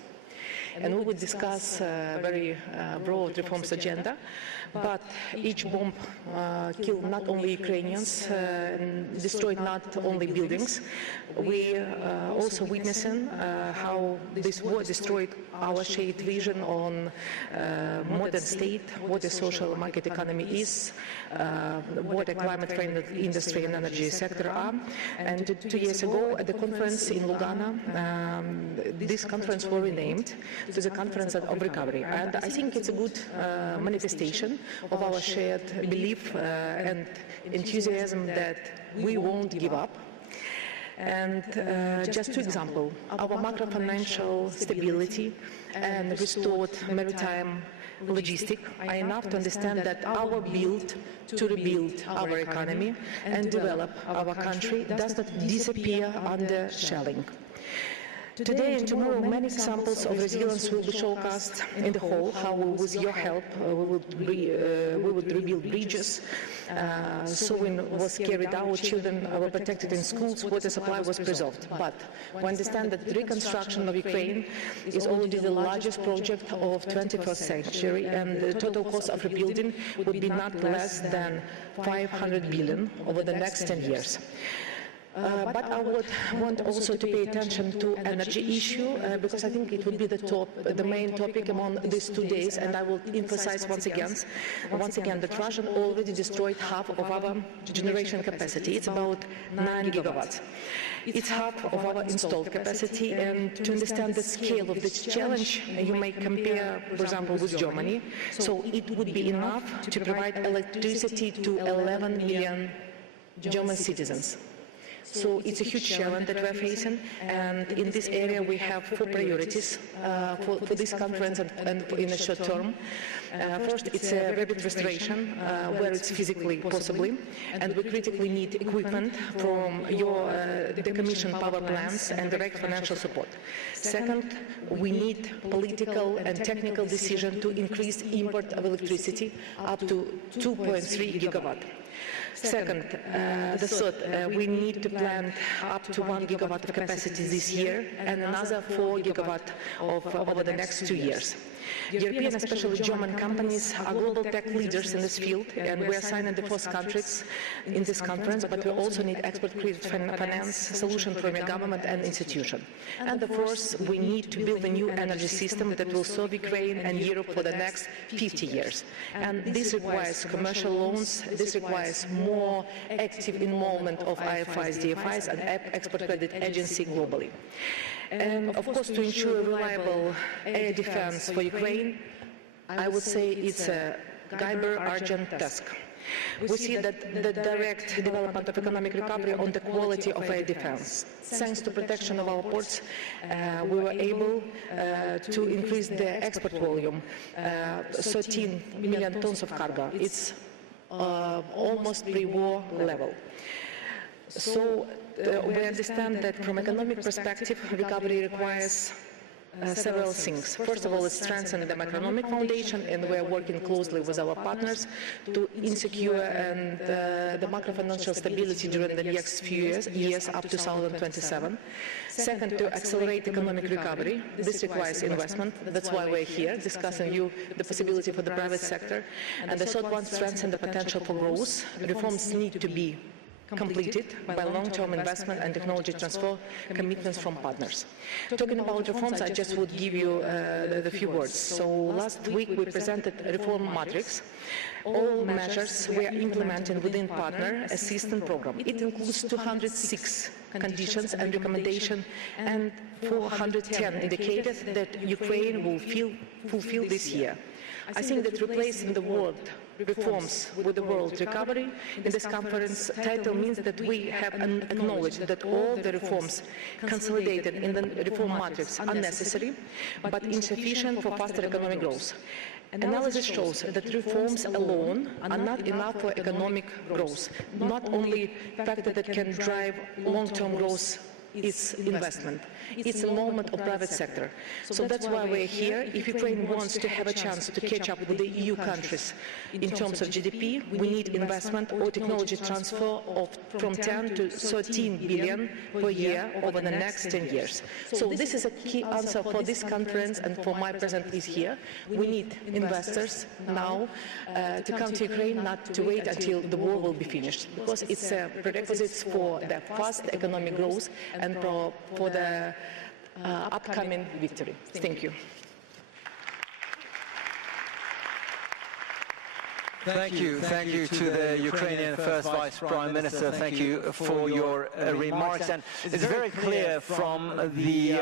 And we would discuss a very broad reforms agenda, but each bomb killed not only Ukrainians and destroyed not only buildings. We also witnessing how this war destroyed our shared vision on modern state, what a social market economy is, what a climate-friendly industry and energy sector are. And 2 years ago at the conference in Lugano, this conference was renamed to the Conference of Recovery. And I think it's a good manifestation of our shared belief and enthusiasm that we won't give up. And just two examples, our macro-financial stability and restored maritime logistics are enough to understand that our build to rebuild our economy and develop our country does not disappear under shelling. Today and tomorrow, many examples of resilience will be showcased in the hall, how with your help we would rebuild bridges, sewing was carried out, children were protected in schools, water supply was preserved. But we understand that the reconstruction of Ukraine is already the largest project of 21st century, and the total cost of rebuilding would be not less than 500 billion over the next 10 years. But I would want also to pay attention to energy issue because I think it would be the main topic among these 2 days, and I will emphasize once again that Russia already destroyed half of our generation capacity. It's about 9 gigawatts. It's half of our installed capacity, and to understand the scale of this challenge, you may compare, for example, with Germany. So it would be enough to provide electricity to 11 million German citizens. So it's a huge challenge that we're facing, and in this area we have 4 priorities for this conference and in the short term. First, it's a rapid restoration where it's physically possible, and we critically need equipment from your decommissioned power plants and direct financial support. Second, we need political and technical decision to increase import of electricity up to 2.3 gigawatt. Second, the third, we need to plant up to 1 gigawatt of capacity this year and another 4 gigawatt over the next 2 years. European, especially German companies, are global tech leaders in this field, and we are signing the first contracts in this conference, but we also need export-credit finance solution from your government and institution. And of course, we need to build a new energy system that will serve Ukraine and Europe for the next 50 years. And this requires commercial loans, this requires more active involvement of IFIs, DFIs, and export credit agency globally. And of course, to ensure reliable air defense for Ukraine, I would say it's a Geiber urgent task. We see that the direct development of economic recovery on the quality of air defense. Thanks to protection of our ports, we were able to increase the export volume, 13 million tons of cargo. It's almost pre-war level. So we understand that from economic perspective, recovery requires several things. First of all, it's strengthening the macroeconomic foundation, and we are working closely with our partners to insecure and the macro-financial stability during the next few years up to 2027. Second, to accelerate economic recovery. This requires investment. That's why we're here discussing the possibility for the private sector. And the third one, strengthen the potential for growth. Reforms need to be completed by long-term investment and technology transfer commitments from partners. Talking about reforms, I just would give you the few words. So last week we presented a reform matrix. All measures we are implementing within partner assistance program. It includes 206 conditions and recommendations and 410 indicators that Ukraine will fulfill this year. I think that replacing the word reforms with the world recovery in this conference title means that we have acknowledged that all the reforms consolidated in the reform matrix are necessary but insufficient for faster economic growth. Analysis shows that reforms alone are not enough for economic growth. Not only factor that can drive long-term growth is investment. It's involvement of private sector. So that's why we're here. If Ukraine wants to have a chance to catch up with the EU countries in terms of GDP, we need investment or technology transfer of from 10 to 13 billion per year over the next 10 years. So this is a key answer for this conference and for my presence here. We need investors now to come to Ukraine, not to wait until the war will be finished, because it's a prerequisite for the fast economic growth and for the upcoming victory. Thank you. Thank you to the Ukrainian First Vice Prime Minister. Thank you for your remarks. And it's very clear from the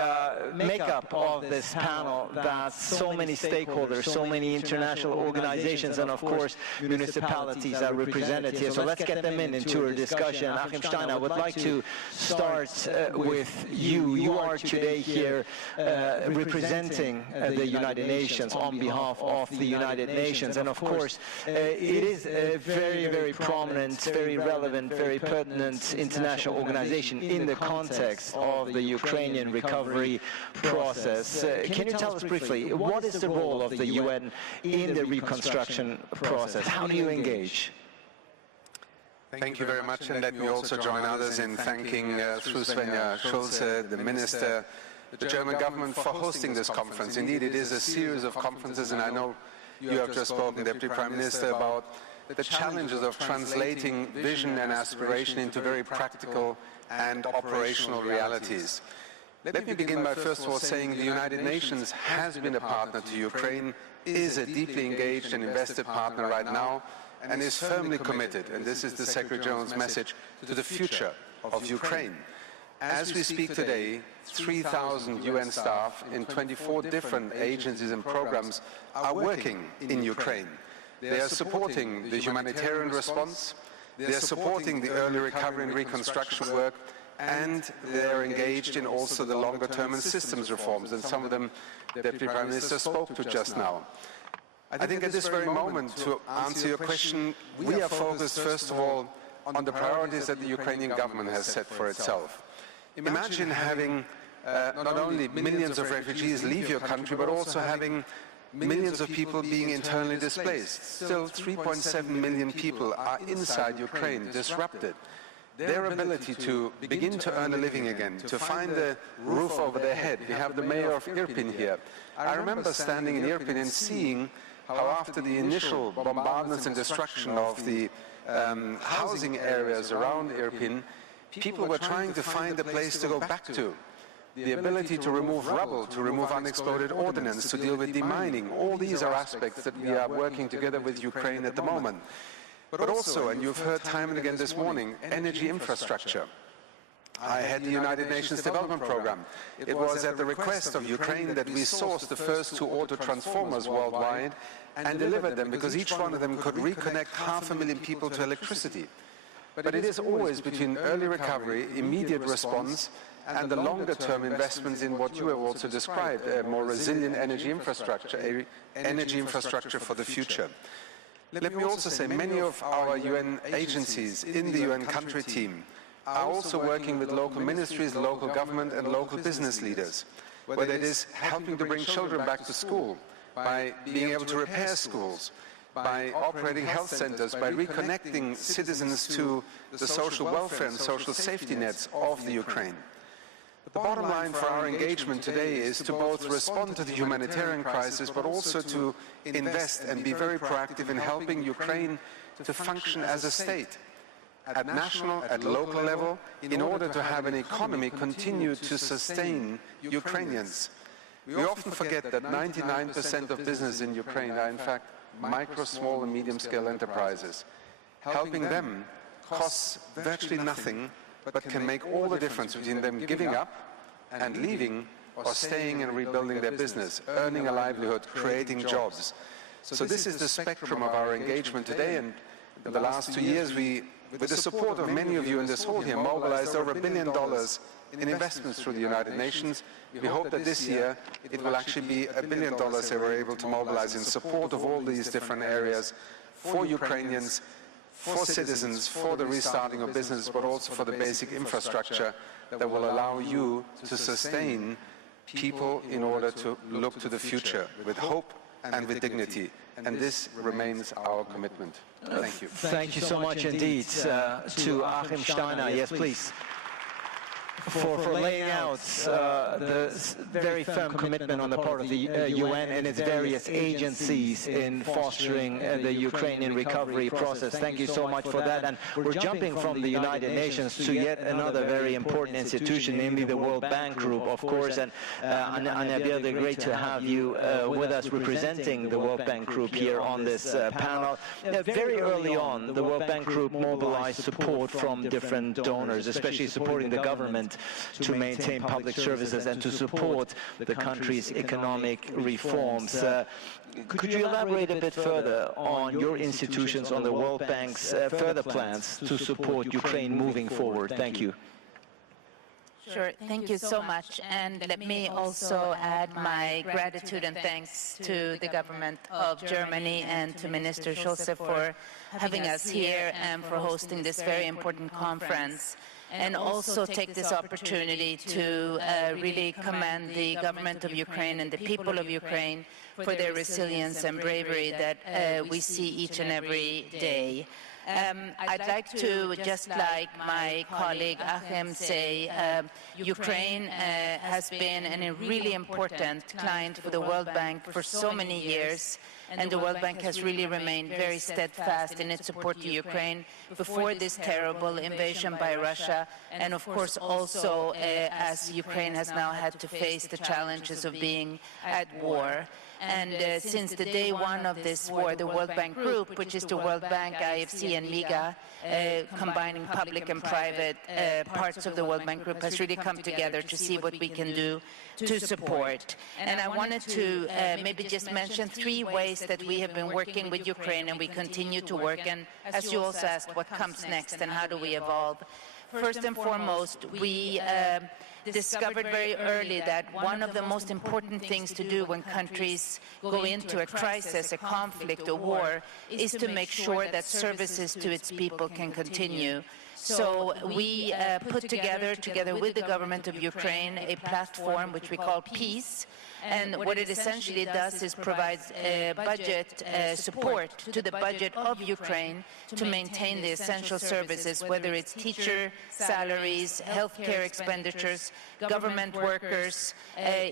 makeup of this panel that so many stakeholders, so many international organizations, and of course municipalities are represented here. So let's get them into our discussion. Achim Steiner, I would like to start with you. You are today here representing the United Nations on behalf of the United Nations, and of course it is a very, very prominent, very relevant, very pertinent international organization in the context of the Ukrainian recovery process. Can you tell us briefly, what is the role of the UN in the reconstruction process? How do you engage? Thank you very much, and let me also join others in thanking through Svenja, Schulze, the Minister, the German government for hosting this conference. Indeed, it is a series of conferences, and I know you have just spoken, Deputy Prime Minister, about the challenges of translating vision and aspiration into very practical and operational realities. Let me begin by first of all saying the United Nations has been a partner to Ukraine, is a deeply engaged and invested partner right now, and is firmly committed, and this is the Secretary General's message, to the future of Ukraine. As we speak today, 3,000 UN staff in 24 different agencies and programs are working in Ukraine. They are supporting the humanitarian response, they are supporting the early recovery and reconstruction work, and they are engaged in also the longer-term and systems reforms, and some of them the Deputy Prime Minister spoke to just now. I think at this very moment, to answer your question, we are focused first of all on the priorities that the Ukrainian government has set for itself. Imagine having not only millions of refugees leave your country, but also having millions of people being internally displaced. Still 3.7 million people are inside Ukraine, disrupted. Their ability to begin to earn a living again, to find a roof over their head. We have the mayor of Irpin here. I remember standing in Irpin and seeing how after the initial bombardments and destruction of the housing areas around Irpin, people were trying to find a place to go back to. The ability to remove rubble, to remove unexploded ordnance, to deal with demining. All these are aspects that we are working together with Ukraine at the moment. But also, and you've heard time and again this morning, energy infrastructure. I had the United Nations Development Programme. It was at the request of Ukraine that we sourced the first 2 auto-transformers worldwide and delivered them, because each one of them could reconnect 500,000 people to electricity. But it is always between early recovery, immediate response, and the longer-term investments in what you have also described, a more resilient energy infrastructure, energy infrastructure for the future. Let me also say, many of our UN agencies in the UN country team are also working with local ministries, local government, and local business leaders, whether it is helping to bring children back to school, by being able to repair schools, by operating health centers, by reconnecting citizens to the social welfare and social safety nets of the Ukraine. The bottom line for our engagement today is to both respond to the humanitarian crisis, but also to invest and be very proactive in helping Ukraine to function as a state, at national, at local level, in order to have an economy continue to sustain Ukrainians. We often forget that 99% of business in Ukraine are in fact micro, small and medium-scale enterprises. Helping them costs virtually nothing, but can make all the difference between them giving up and leaving, or staying and rebuilding their business, earning a livelihood, creating jobs. So this is the spectrum of our engagement today, and in the last 2 years we, with the support of many of you in this hall here, mobilized over $1 billion in investments through the United Nations. We hope that this year it will actually be $1 billion that we're able to mobilize in support of all these different areas for Ukrainians, for citizens, for the restarting of business, but also for the basic infrastructure that will allow you to sustain people in order to look to the future with hope and with dignity. And this remains our commitment. Thank you. Thank you so much indeed to Achim Steiner. Yes, please. for laying out the very firm commitment on the part of the UN and its various agencies in fostering the Ukrainian recovery process. Thank you so much for that. And we're jumping from the United Nations to yet another very important institution, namely the World Bank Group, of course. And Bjerde, great to have you with us representing the World Bank Group here on this panel. Very early on, the World Bank Group mobilized support from different donors, especially supporting the government to maintain public services and to support the country's economic reforms. Could you elaborate a bit further on your institutions, on the World Bank's further plans to support Ukraine moving forward? Thank you. Sure, thank you so much. And let me also add my gratitude and thanks to the government of Germany and to Minister Schulze for having us here and for hosting this very important conference. And also take this opportunity to really commend the government of Ukraine and the people of Ukraine for their resilience and bravery that we see each and every day. I'd like to, just like my colleague Achim say, Ukraine has been a really important client for the World Bank for so many years, and the World Bank has really remained very steadfast in its support to Ukraine before this terrible invasion by Russia, and of course also as Ukraine has now had to face the challenges of being at war. And since the day one of this war, the World Bank Group, which is the World Bank, IFC, and MIGA, combining public and private parts of the World Bank Group, has really come together to see what we can do to support. And I wanted to maybe just mention 3 ways that we have been working with Ukraine and we continue to work. And as you also asked, what comes next and how do we evolve? First and foremost, we discovered very early that one of the most important things to do when countries go into a crisis, a conflict, a war, is to make sure that services to its people can continue. So we put together with the government of Ukraine, a platform which we call Peace. And what it essentially does is provides budget support to the budget of Ukraine to maintain the essential services, whether it's teacher salaries, healthcare expenditures, government workers,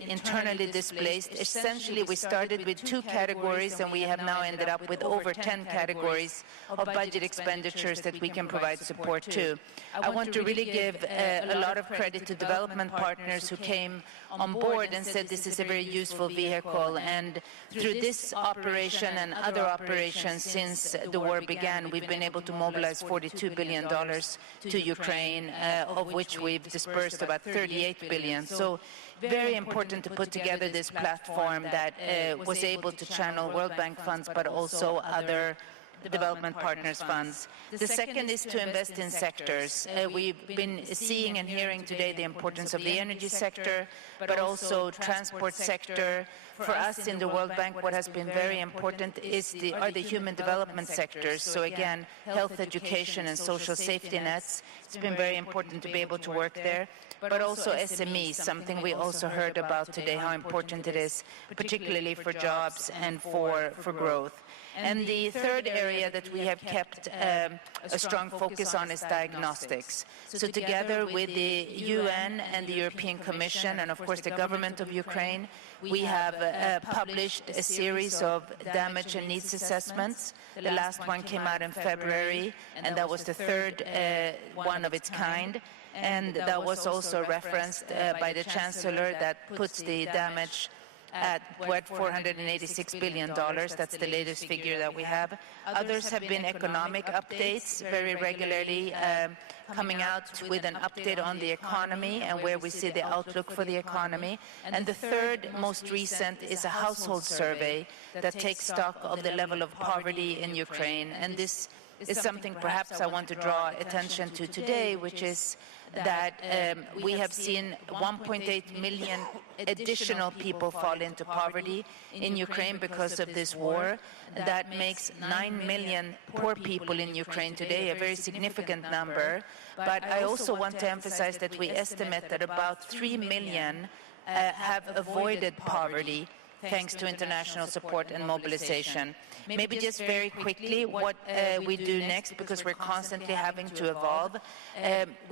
internally displaced. Essentially, we started with 2 categories, and we have now ended up with over 10 categories of budget expenditures that we can provide support to. I want to really give a lot of credit to development partners who came on board and said this is a very useful vehicle, and through this operation and other operations since the war began, we've been able to mobilize $42 billion to Ukraine, of which we've dispersed about $38 billion. So very important to put together this platform that was able to channel World Bank funds, but also other development partners funds. The second is to invest in sectors. We've been seeing and hearing today the importance of the energy sector, but also transport sector. For us in the World Bank, what has been very important are the human development sectors. So again, health, education, and social safety nets. It's been very important to be able to work there. But also SMEs, something we also heard about today, how important it is, particularly for jobs and for growth. And the third area that we have kept a strong focus on is diagnostics. So together with the UN and the European Commission and, of course, the government of Ukraine, we have published a series of damage and needs assessments. The last one came out in February, and that was the third one of its kind. And that was also referenced by the Chancellor, that puts the damage at $486 billion. That's the latest figure that we have. Others have been economic updates, very regularly coming out with an update on the economy and where we see the outlook for the economy. And the third most recent is a household survey that takes stock of the level of poverty in Ukraine. And this is something perhaps I want to draw attention to today, which is that we have seen 1.8 million additional people fall into poverty in Ukraine because of this war. That makes 9 million poor people in Ukraine today, a very significant number. But I also want to emphasize that we estimate that about 3 million have avoided poverty thanks to international support and mobilization. Maybe just very quickly what we do next, because we're constantly having to evolve.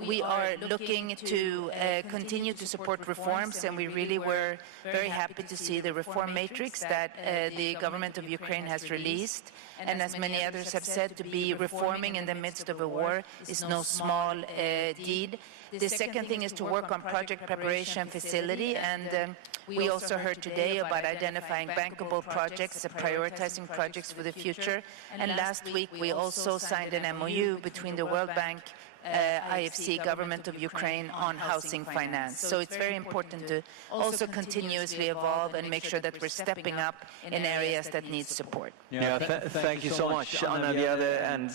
We are looking to continue to support reforms, and we really were very happy to see the reform matrix that the government of Ukraine has released. And as many others have said, to be reforming in the midst of a war is no small deed. The second thing is to work on project preparation facility, and we also heard today about identifying bankable projects and prioritizing projects for the future. And last week we also signed an MOU between the World Bank, IFC, government of Ukraine on housing finance. So it's very important to also continuously evolve and make sure that we're stepping up in areas that need support. Yeah, thank you so much, Anna, Bjerde, and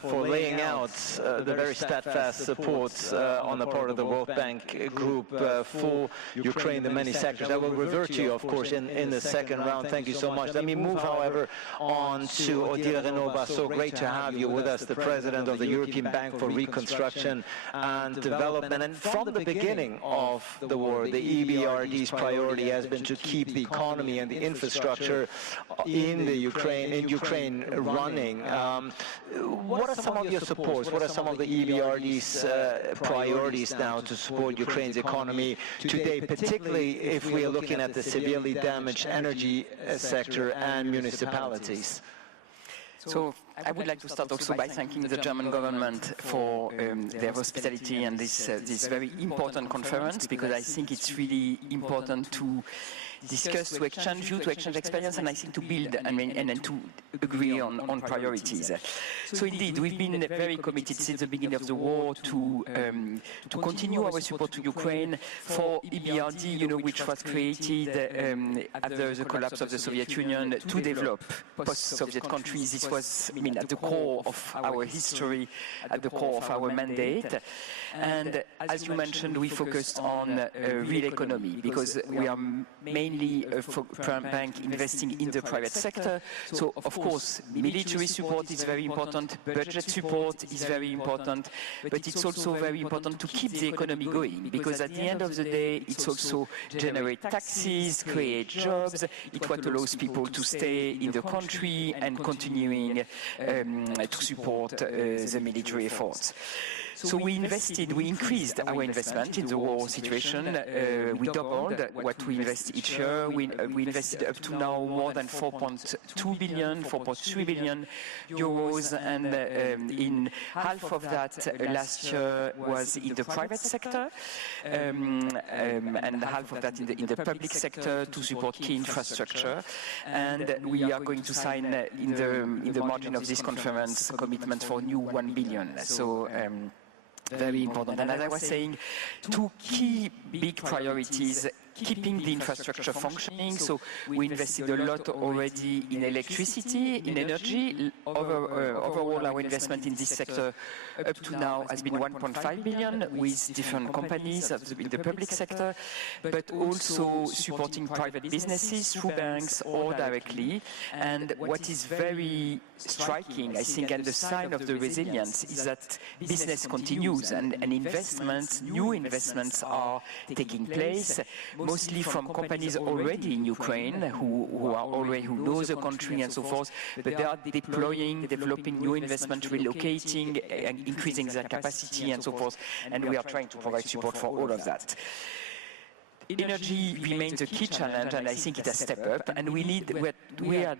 for laying out the very steadfast support on the part of the World Bank group for Ukraine, the many sectors. I will revert to you, of course, in the second round. Thank you so much. Let me move, however, on to Odile Renaud-Basso. Great to have you with us, the president of the European Bank for Reconstruction and Development. And from the beginning of the war, the EBRD's priority has been to keep the economy and the infrastructure in Ukraine running. What are some of your supports? What are some of the EBRD's priorities now to support Ukraine's economy today, particularly if we are looking at the severely damaged energy sector and municipalities? So I would like to start also by thanking the German government for their hospitality and this very important conference, because I think it's really important to discuss, to exchange views, to exchange experience, and I think to build and to agree on priorities. So indeed, we've been very committed since the beginning of the war to continue our support to Ukraine for EBRD, which was created after the collapse of the Soviet Union to develop post-Soviet countries. This was, at the core of our history, at the core of our mandate. And as you mentioned, we focused on real economy, because we are mainly a bank investing in the private sector. So, of course, military support is very important, budget support is very important, but it's also very important to keep the economy going, because at the end of the day, it's also generate taxes, create jobs, it's what allows people to stay in the country and continuing to support the military efforts. So we increased our investment in the war situation. We doubled what we invest each year. We invested up to now more than 4.2 billion, 4.3 billion euros, and in half of that last year was in the private sector, and half of that in the public sector to support key infrastructure. And we are going to sign in the margin of this conference commitment for new 1 billion. So. Very important. And as I was saying, two key big priorities: keeping the infrastructure functioning. So we invested a lot already in electricity, in energy. Overall, our investment in this sector up to now has been 1.5 billion with different companies in the public sector, but also supporting private businesses through banks or directly. And what is very striking, I think, and the sign of the resilience is that business continues and investments, new investments are taking place, mostly from companies already in Ukraine who know the country and so forth, but they are developing new investment, relocating and increasing their capacity and so forth, and we are trying to provide support for all of that. Energy remains a key challenge, and I think it has stepped up, and what we are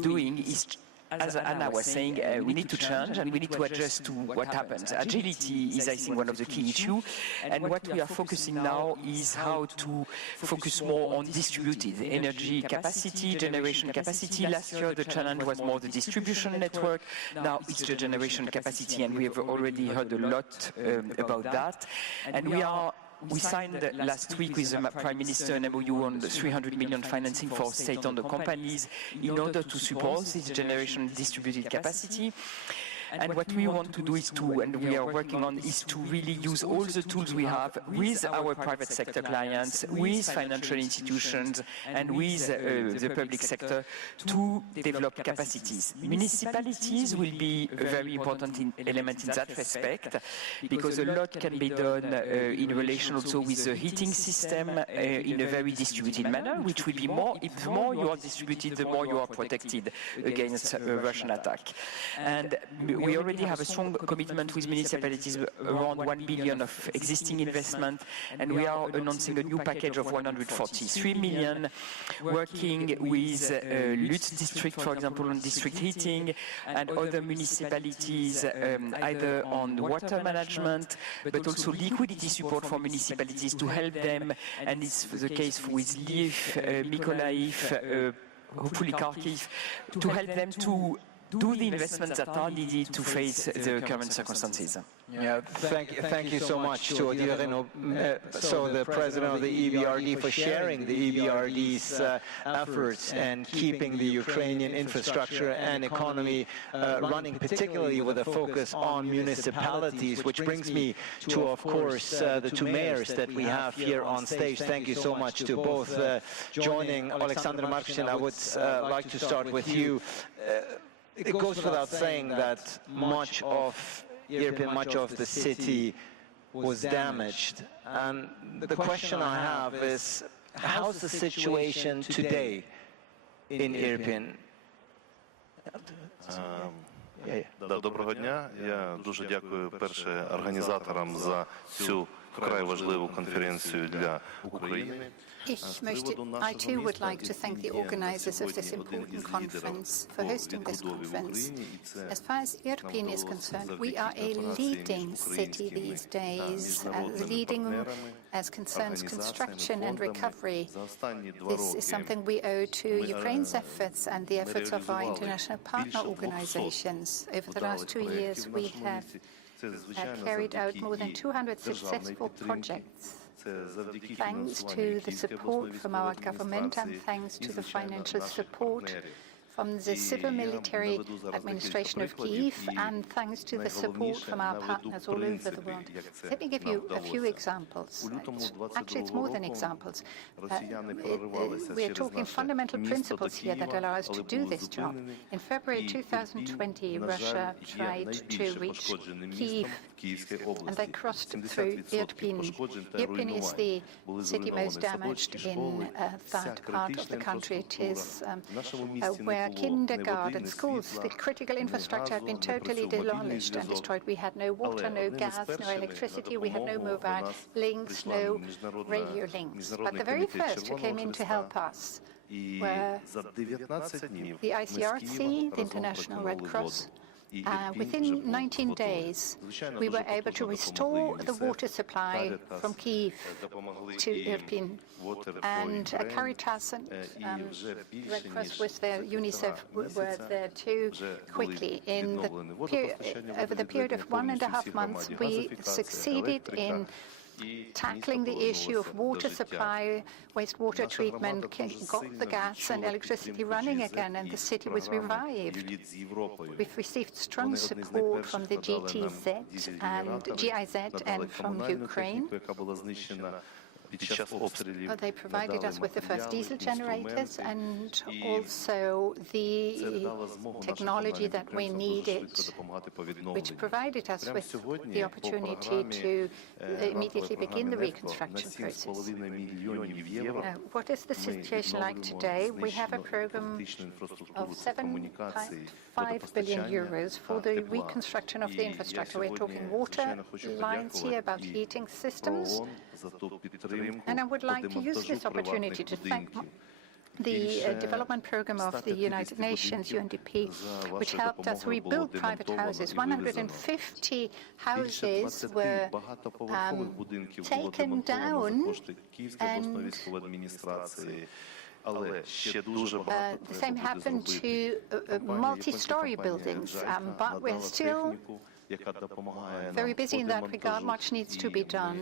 doing is, as Anna was saying, we need to change and we need to adjust to what happens. Agility is, I think, one of the key issues. And what we are focusing now is how to focus more on distributed energy capacity, generation capacity. Last year, the challenge was more the distribution network. Now it's the generation capacity, and we have already heard a lot about that. And we signed last week with the Prime Minister an MOU on the 300 million financing for state-owned companies in order to support this generation distributed capacity. And what we want to do is to, and we are working on, is to really use all the tools we have with our private sector clients, with financial institutions, and with the public sector to develop capacities. Municipalities will be a very important element in that respect, because a lot can be done in relation also with the heating system in a very distributed manner, which will be more, if the more you are distributed, the more you are protected against a Russian attack. And we already have a strong commitment with municipalities, around 1 billion of existing investment, and we are announcing a new package of 143 million, working with Lutz district, for example, on district heating, and other municipalities either on water management, but also liquidity support for municipalities to help them, and it's the case with Lviv, Mykolaiv, hopefully Kharkiv, to help them to do the investments that are needed to face the current circumstances. Yeah, thank you so much to Odile, Renaud-Basso, the president of the EBRD, for sharing the EBRD's efforts and keeping the Ukrainian infrastructure and economy running, particularly with a focus on municipalities, which brings me to, of course, the two mayors that we have here on stage. Thank you so much to both joining. Oleksandr Markushyn, I would like to start with you. It goes without saying that much of Irpin, much of the city was damaged. And the question I have is, how's the situation today in Irpin? Доброго дня. Я дуже дякую перше організаторам за цю вкрай важливу конференцію для України. I too would like to thank the organizers of this important conference for hosting this conference. As far as Irpin is concerned, we are a leading city these days, leading as concerns construction and recovery. This is something we owe to Ukraine's efforts and the efforts of our international partner organizations. Over the last 2 years, we have carried out more than 200 successful projects, thanks to the support from our government and thanks to the financial support from the civil military administration of Kyiv, and thanks to the support from our partners all over the world. Let me give you a few examples. Actually, it's more than examples. We are talking fundamental principles here that allow us to do this job. In February 2020, Russia tried to reach Kyiv, and they crossed through Irpin. Irpin is the city most damaged in that part of the country. It is where kindergarten, schools, the critical infrastructure had been totally demolished and destroyed. We had no water, no gas, no electricity, we had no mobile links, no radio links. But the very first who came in to help us were the ICRC, the International Red Cross. Within 19 days, we were able to restore the water supply from Kyiv to Irpin. And Caritas and Red Cross was there, UNICEF were there too quickly. Over the period of 1.5 months, we succeeded in tackling the issue of water supply, wastewater treatment, got the gas and electricity running again, and the city was revived. We've received strong support from the GIZ and from Ukraine. They provided us with the first diesel generators and also the technology that we needed, which provided us with the opportunity to immediately begin the reconstruction process. What is the situation like today? We have a program of 7.5 billion euros for the reconstruction of the infrastructure. We're talking water lines here, about heating systems. And I would like to use this opportunity to thank the development program of the United Nations, UNDP, which helped us rebuild private houses. 150 houses were taken down, and the same happened to multi-story buildings, but we're still very busy in that regard. Much needs to be done.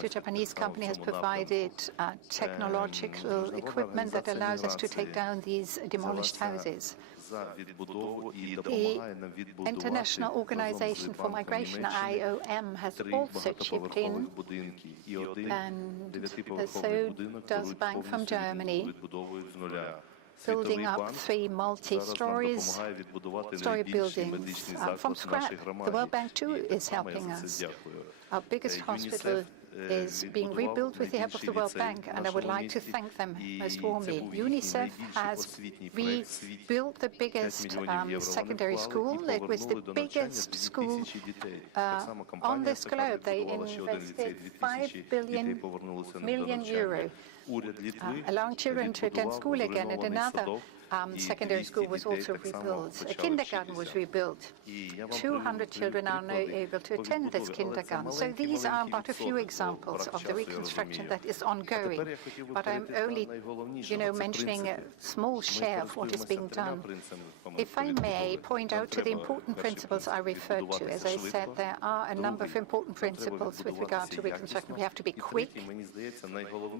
The Japanese company has provided technological equipment that allows us to take down these demolished houses. The International Organization for Migration, IOM, has also chipped in, and so does the Bank from Germany, building up 3 multi-story buildings from scratch. The World Bank too is helping us. Our biggest hospital is being rebuilt with the help of the World Bank, and I would like to thank them most warmly. UNICEF has rebuilt the biggest secondary school. It was the biggest school on this globe. They invested 5 million euro, allowing children to attend school again, and another secondary school was also rebuilt. A kindergarten was rebuilt. 200 children are now able to attend this kindergarten. So these are but a few examples of the reconstruction that is ongoing. But I'm only, mentioning a small share of what is being done. If I may point out to the important principles I referred to, as I said, there are a number of important principles with regard to reconstruction. We have to be quick.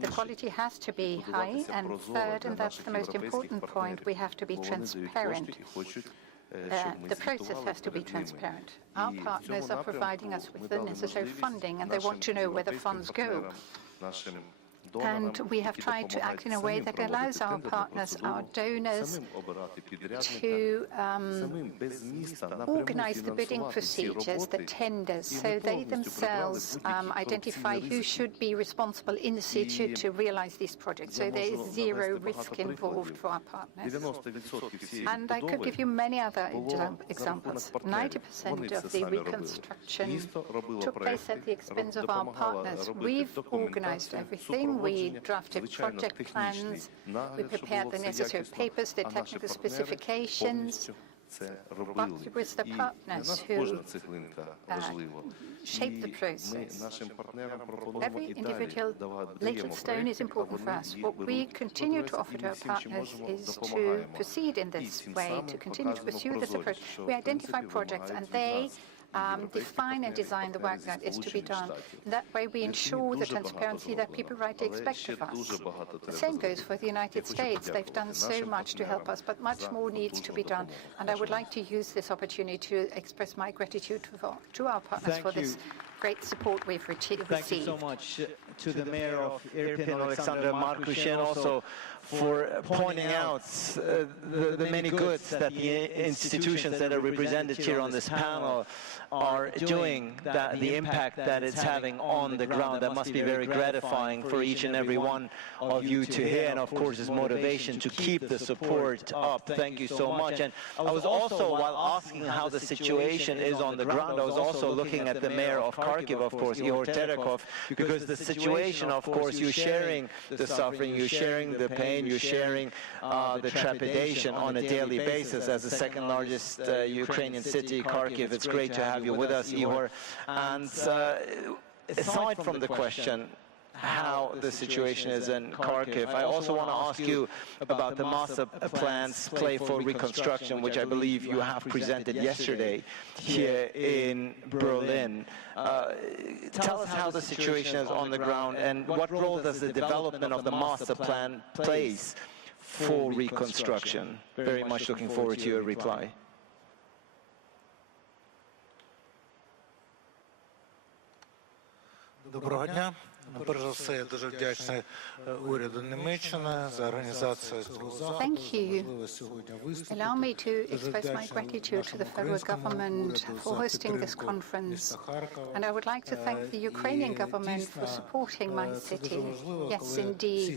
The quality has to be high. And third, and that's the most important point, we have to be transparent. The process has to be transparent. Our partners are providing us with the necessary funding, and they want to know where the funds go. And we have tried to act in a way that allows our partners, our donors, to organize the bidding procedures, the tenders, so they themselves identify who should be responsible in situ to realize these projects. So there is zero risk involved for our partners. And I could give you many other examples. 90% of the reconstruction took place at the expense of our partners. We've organized everything. We drafted project plans, we prepared the necessary papers, the technical specifications, but it was the partners who shaped the process. Every individual little stone is important for us. What we continue to offer to our partners is to proceed in this way, to continue to pursue this approach. We identify projects and they define and design the work that is to be done. That way we ensure the transparency that people rightly expect of us. The same goes for the United States. They've done so much to help us, but much more needs to be done. And I would like to use this opportunity to express my gratitude to our partners for this great support we've received. Thank you so much to the Mayor of Irpin Oleksandr Markushyn also for pointing out the many goods that the institutions that are represented here on this panel are doing, the impact that it's having on the ground. That must be very gratifying for each and every one of you to hear, and of course is motivation to keep the support up. Thank you so much. And I was also, while asking how the situation is on the ground, I was also looking at the Mayor of Kharkiv, of course, Ihor Terekhov, because the situation, of course, you're sharing the suffering, you're sharing the pain, you're sharing the trepidation on a daily basis. As the second largest Ukrainian city, Kharkiv, it's great to have you with us, Ihor. And aside from the question how the situation is in Kharkiv, I also want to ask you about the master plans play for reconstruction, which I believe you have presented yesterday here in Berlin. Tell us how the situation is on the ground and what role does the development of the master plan plays for reconstruction. Very much looking forward to your reply. Доброго дня. Перш за все, я дуже вдячний уряду Німеччини за організацію цього заходу, за можливість сьогодні виступити. Allow me to express my gratitude to the federal government for hosting this conference. And I would like to thank the Ukrainian government for supporting my city. Yes, indeed,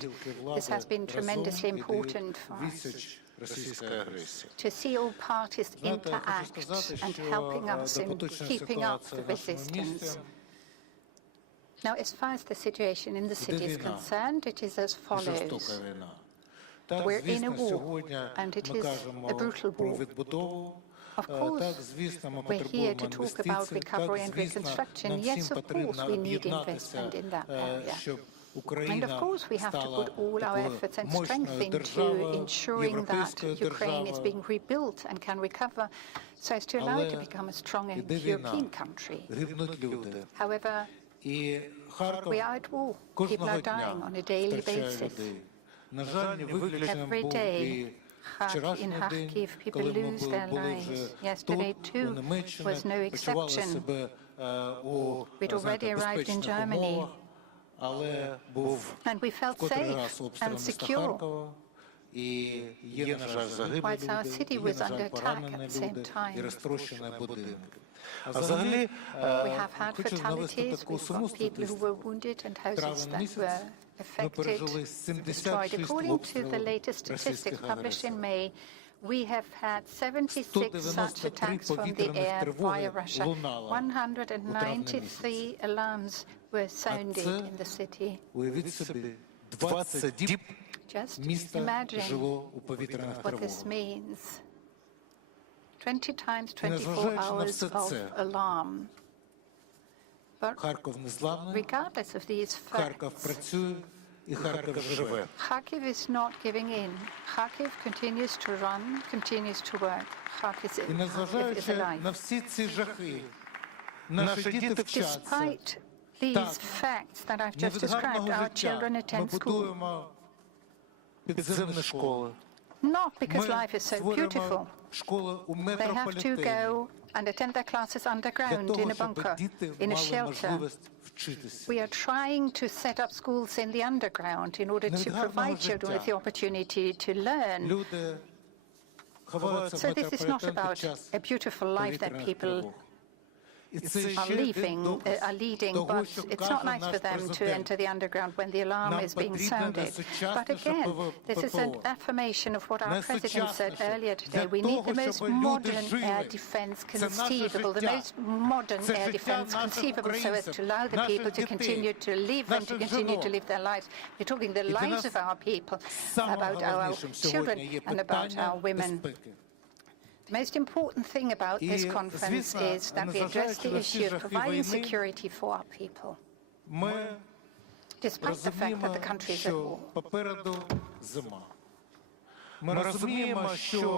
this has been tremendously important for us. To see all parties interact and helping us in keeping up the resistance. Now, as far as the situation in the city is concerned, it is as follows. We're in a war, and it is a brutal war. Of course, we're here to talk about recovery and reconstruction. Yes, of course, we need investment in that area. And of course, we have to put all our efforts and strength into ensuring that Ukraine is being rebuilt and can recover so as to allow it to become a stronger European country. However, we are at war. People are dying on a daily basis. Every day, in Kharkiv, people lose their lives. Yesterday, too, was no exception. We'd already arrived in Germany, and we felt safe and secure, whilst our city was under attack at the same time. We have had fatalities, we've got people who were wounded and houses that were affected, destroyed. According to the latest statistics published in May, we have had 76 such attacks from the air via Russia. 193 alarms were sounded in the city. Just imagine what this means. 20 times 24 hours of alarm. But regardless of these facts, Kharkiv is not giving in. Kharkiv continues to run, continues to work. Kharkiv is alive. Despite these facts that I've just described, our children attend school. Not because life is so beautiful. They have to go and attend their classes underground, in a bunker, in a shelter. We are trying to set up schools in the underground in order to provide children with the opportunity to learn. So this is not about a beautiful life that people are leading, but it's not nice for them to enter the underground when the alarm is being sounded. But again, this is an affirmation of what our president said earlier today. We need the most modern air defense conceivable, the most modern air defense conceivable, so as to allow the people to continue to live and to continue to live their lives. We're talking the lives of our people, about our children and about our women. The most important thing about this conference is that we address the issue of providing security for our people, despite the fact that the country is at war.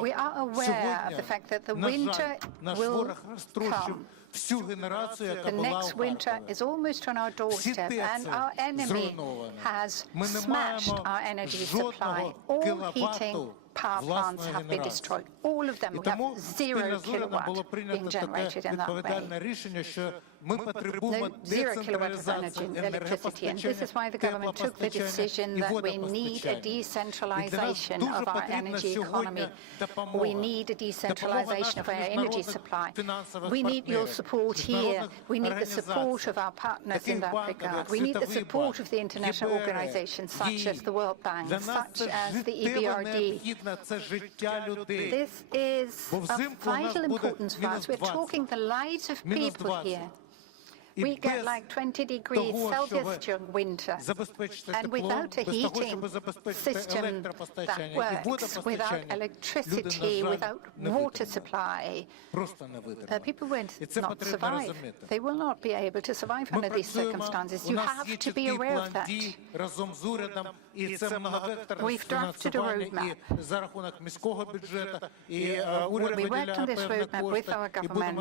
We are aware of the fact that the winter will come. The next winter is almost on our doorstep, and our enemy has smashed our energy supply. All heating power plants have been destroyed. All of them. We have 0 kilowatt being generated in that way. No, 0 kilowatt of electricity. And this is why the government took the decision that we need a decentralization of our energy economy. We need a decentralization of our energy supply. We need your support here. We need the support of our partners in that regard. We need the support of the international organizations such as the World Bank, such as the EBRD. This is of vital importance for us. We're talking the lives of people here. We get like 20 degrees Celsius during winter, and without a heating system that works, without electricity, without water supply, people will not survive. They will not be able to survive under these circumstances. You have to be aware of that. We've drafted a roadmap. We worked on this roadmap with our government.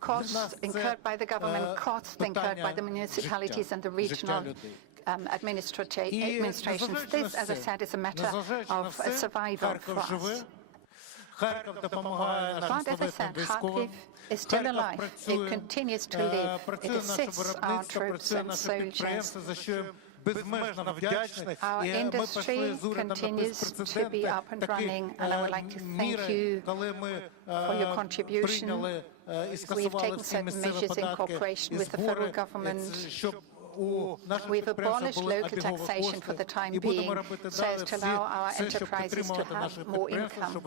Costs incurred by the government, costs incurred by the municipalities and the regional administrations. This, as I said, is a matter of survival for us. But as I said, Kharkiv is still alive. It continues to live. It assists our troops and soldiers. Our industry continues to be up and running, and I would like to thank you for your contribution. We've taken certain measures in cooperation with the federal government. We've abolished local taxation for the time being, so as to allow our enterprises to have more income.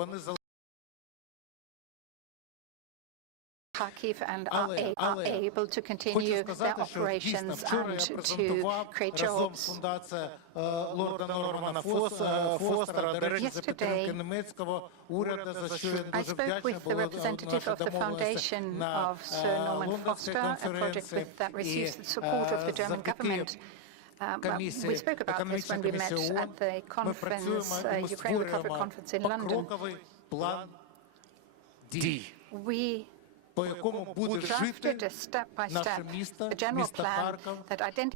Kharkiv and are able to continue their operations and to create jobs. Yesterday, I spoke with the representative of the foundation of Sir Norman Foster, a project that receives the support of the German government. We spoke about this when we met at the conference, Ukraine Recovery Conference in London. We drafted a step-by-step, a general plan that identifies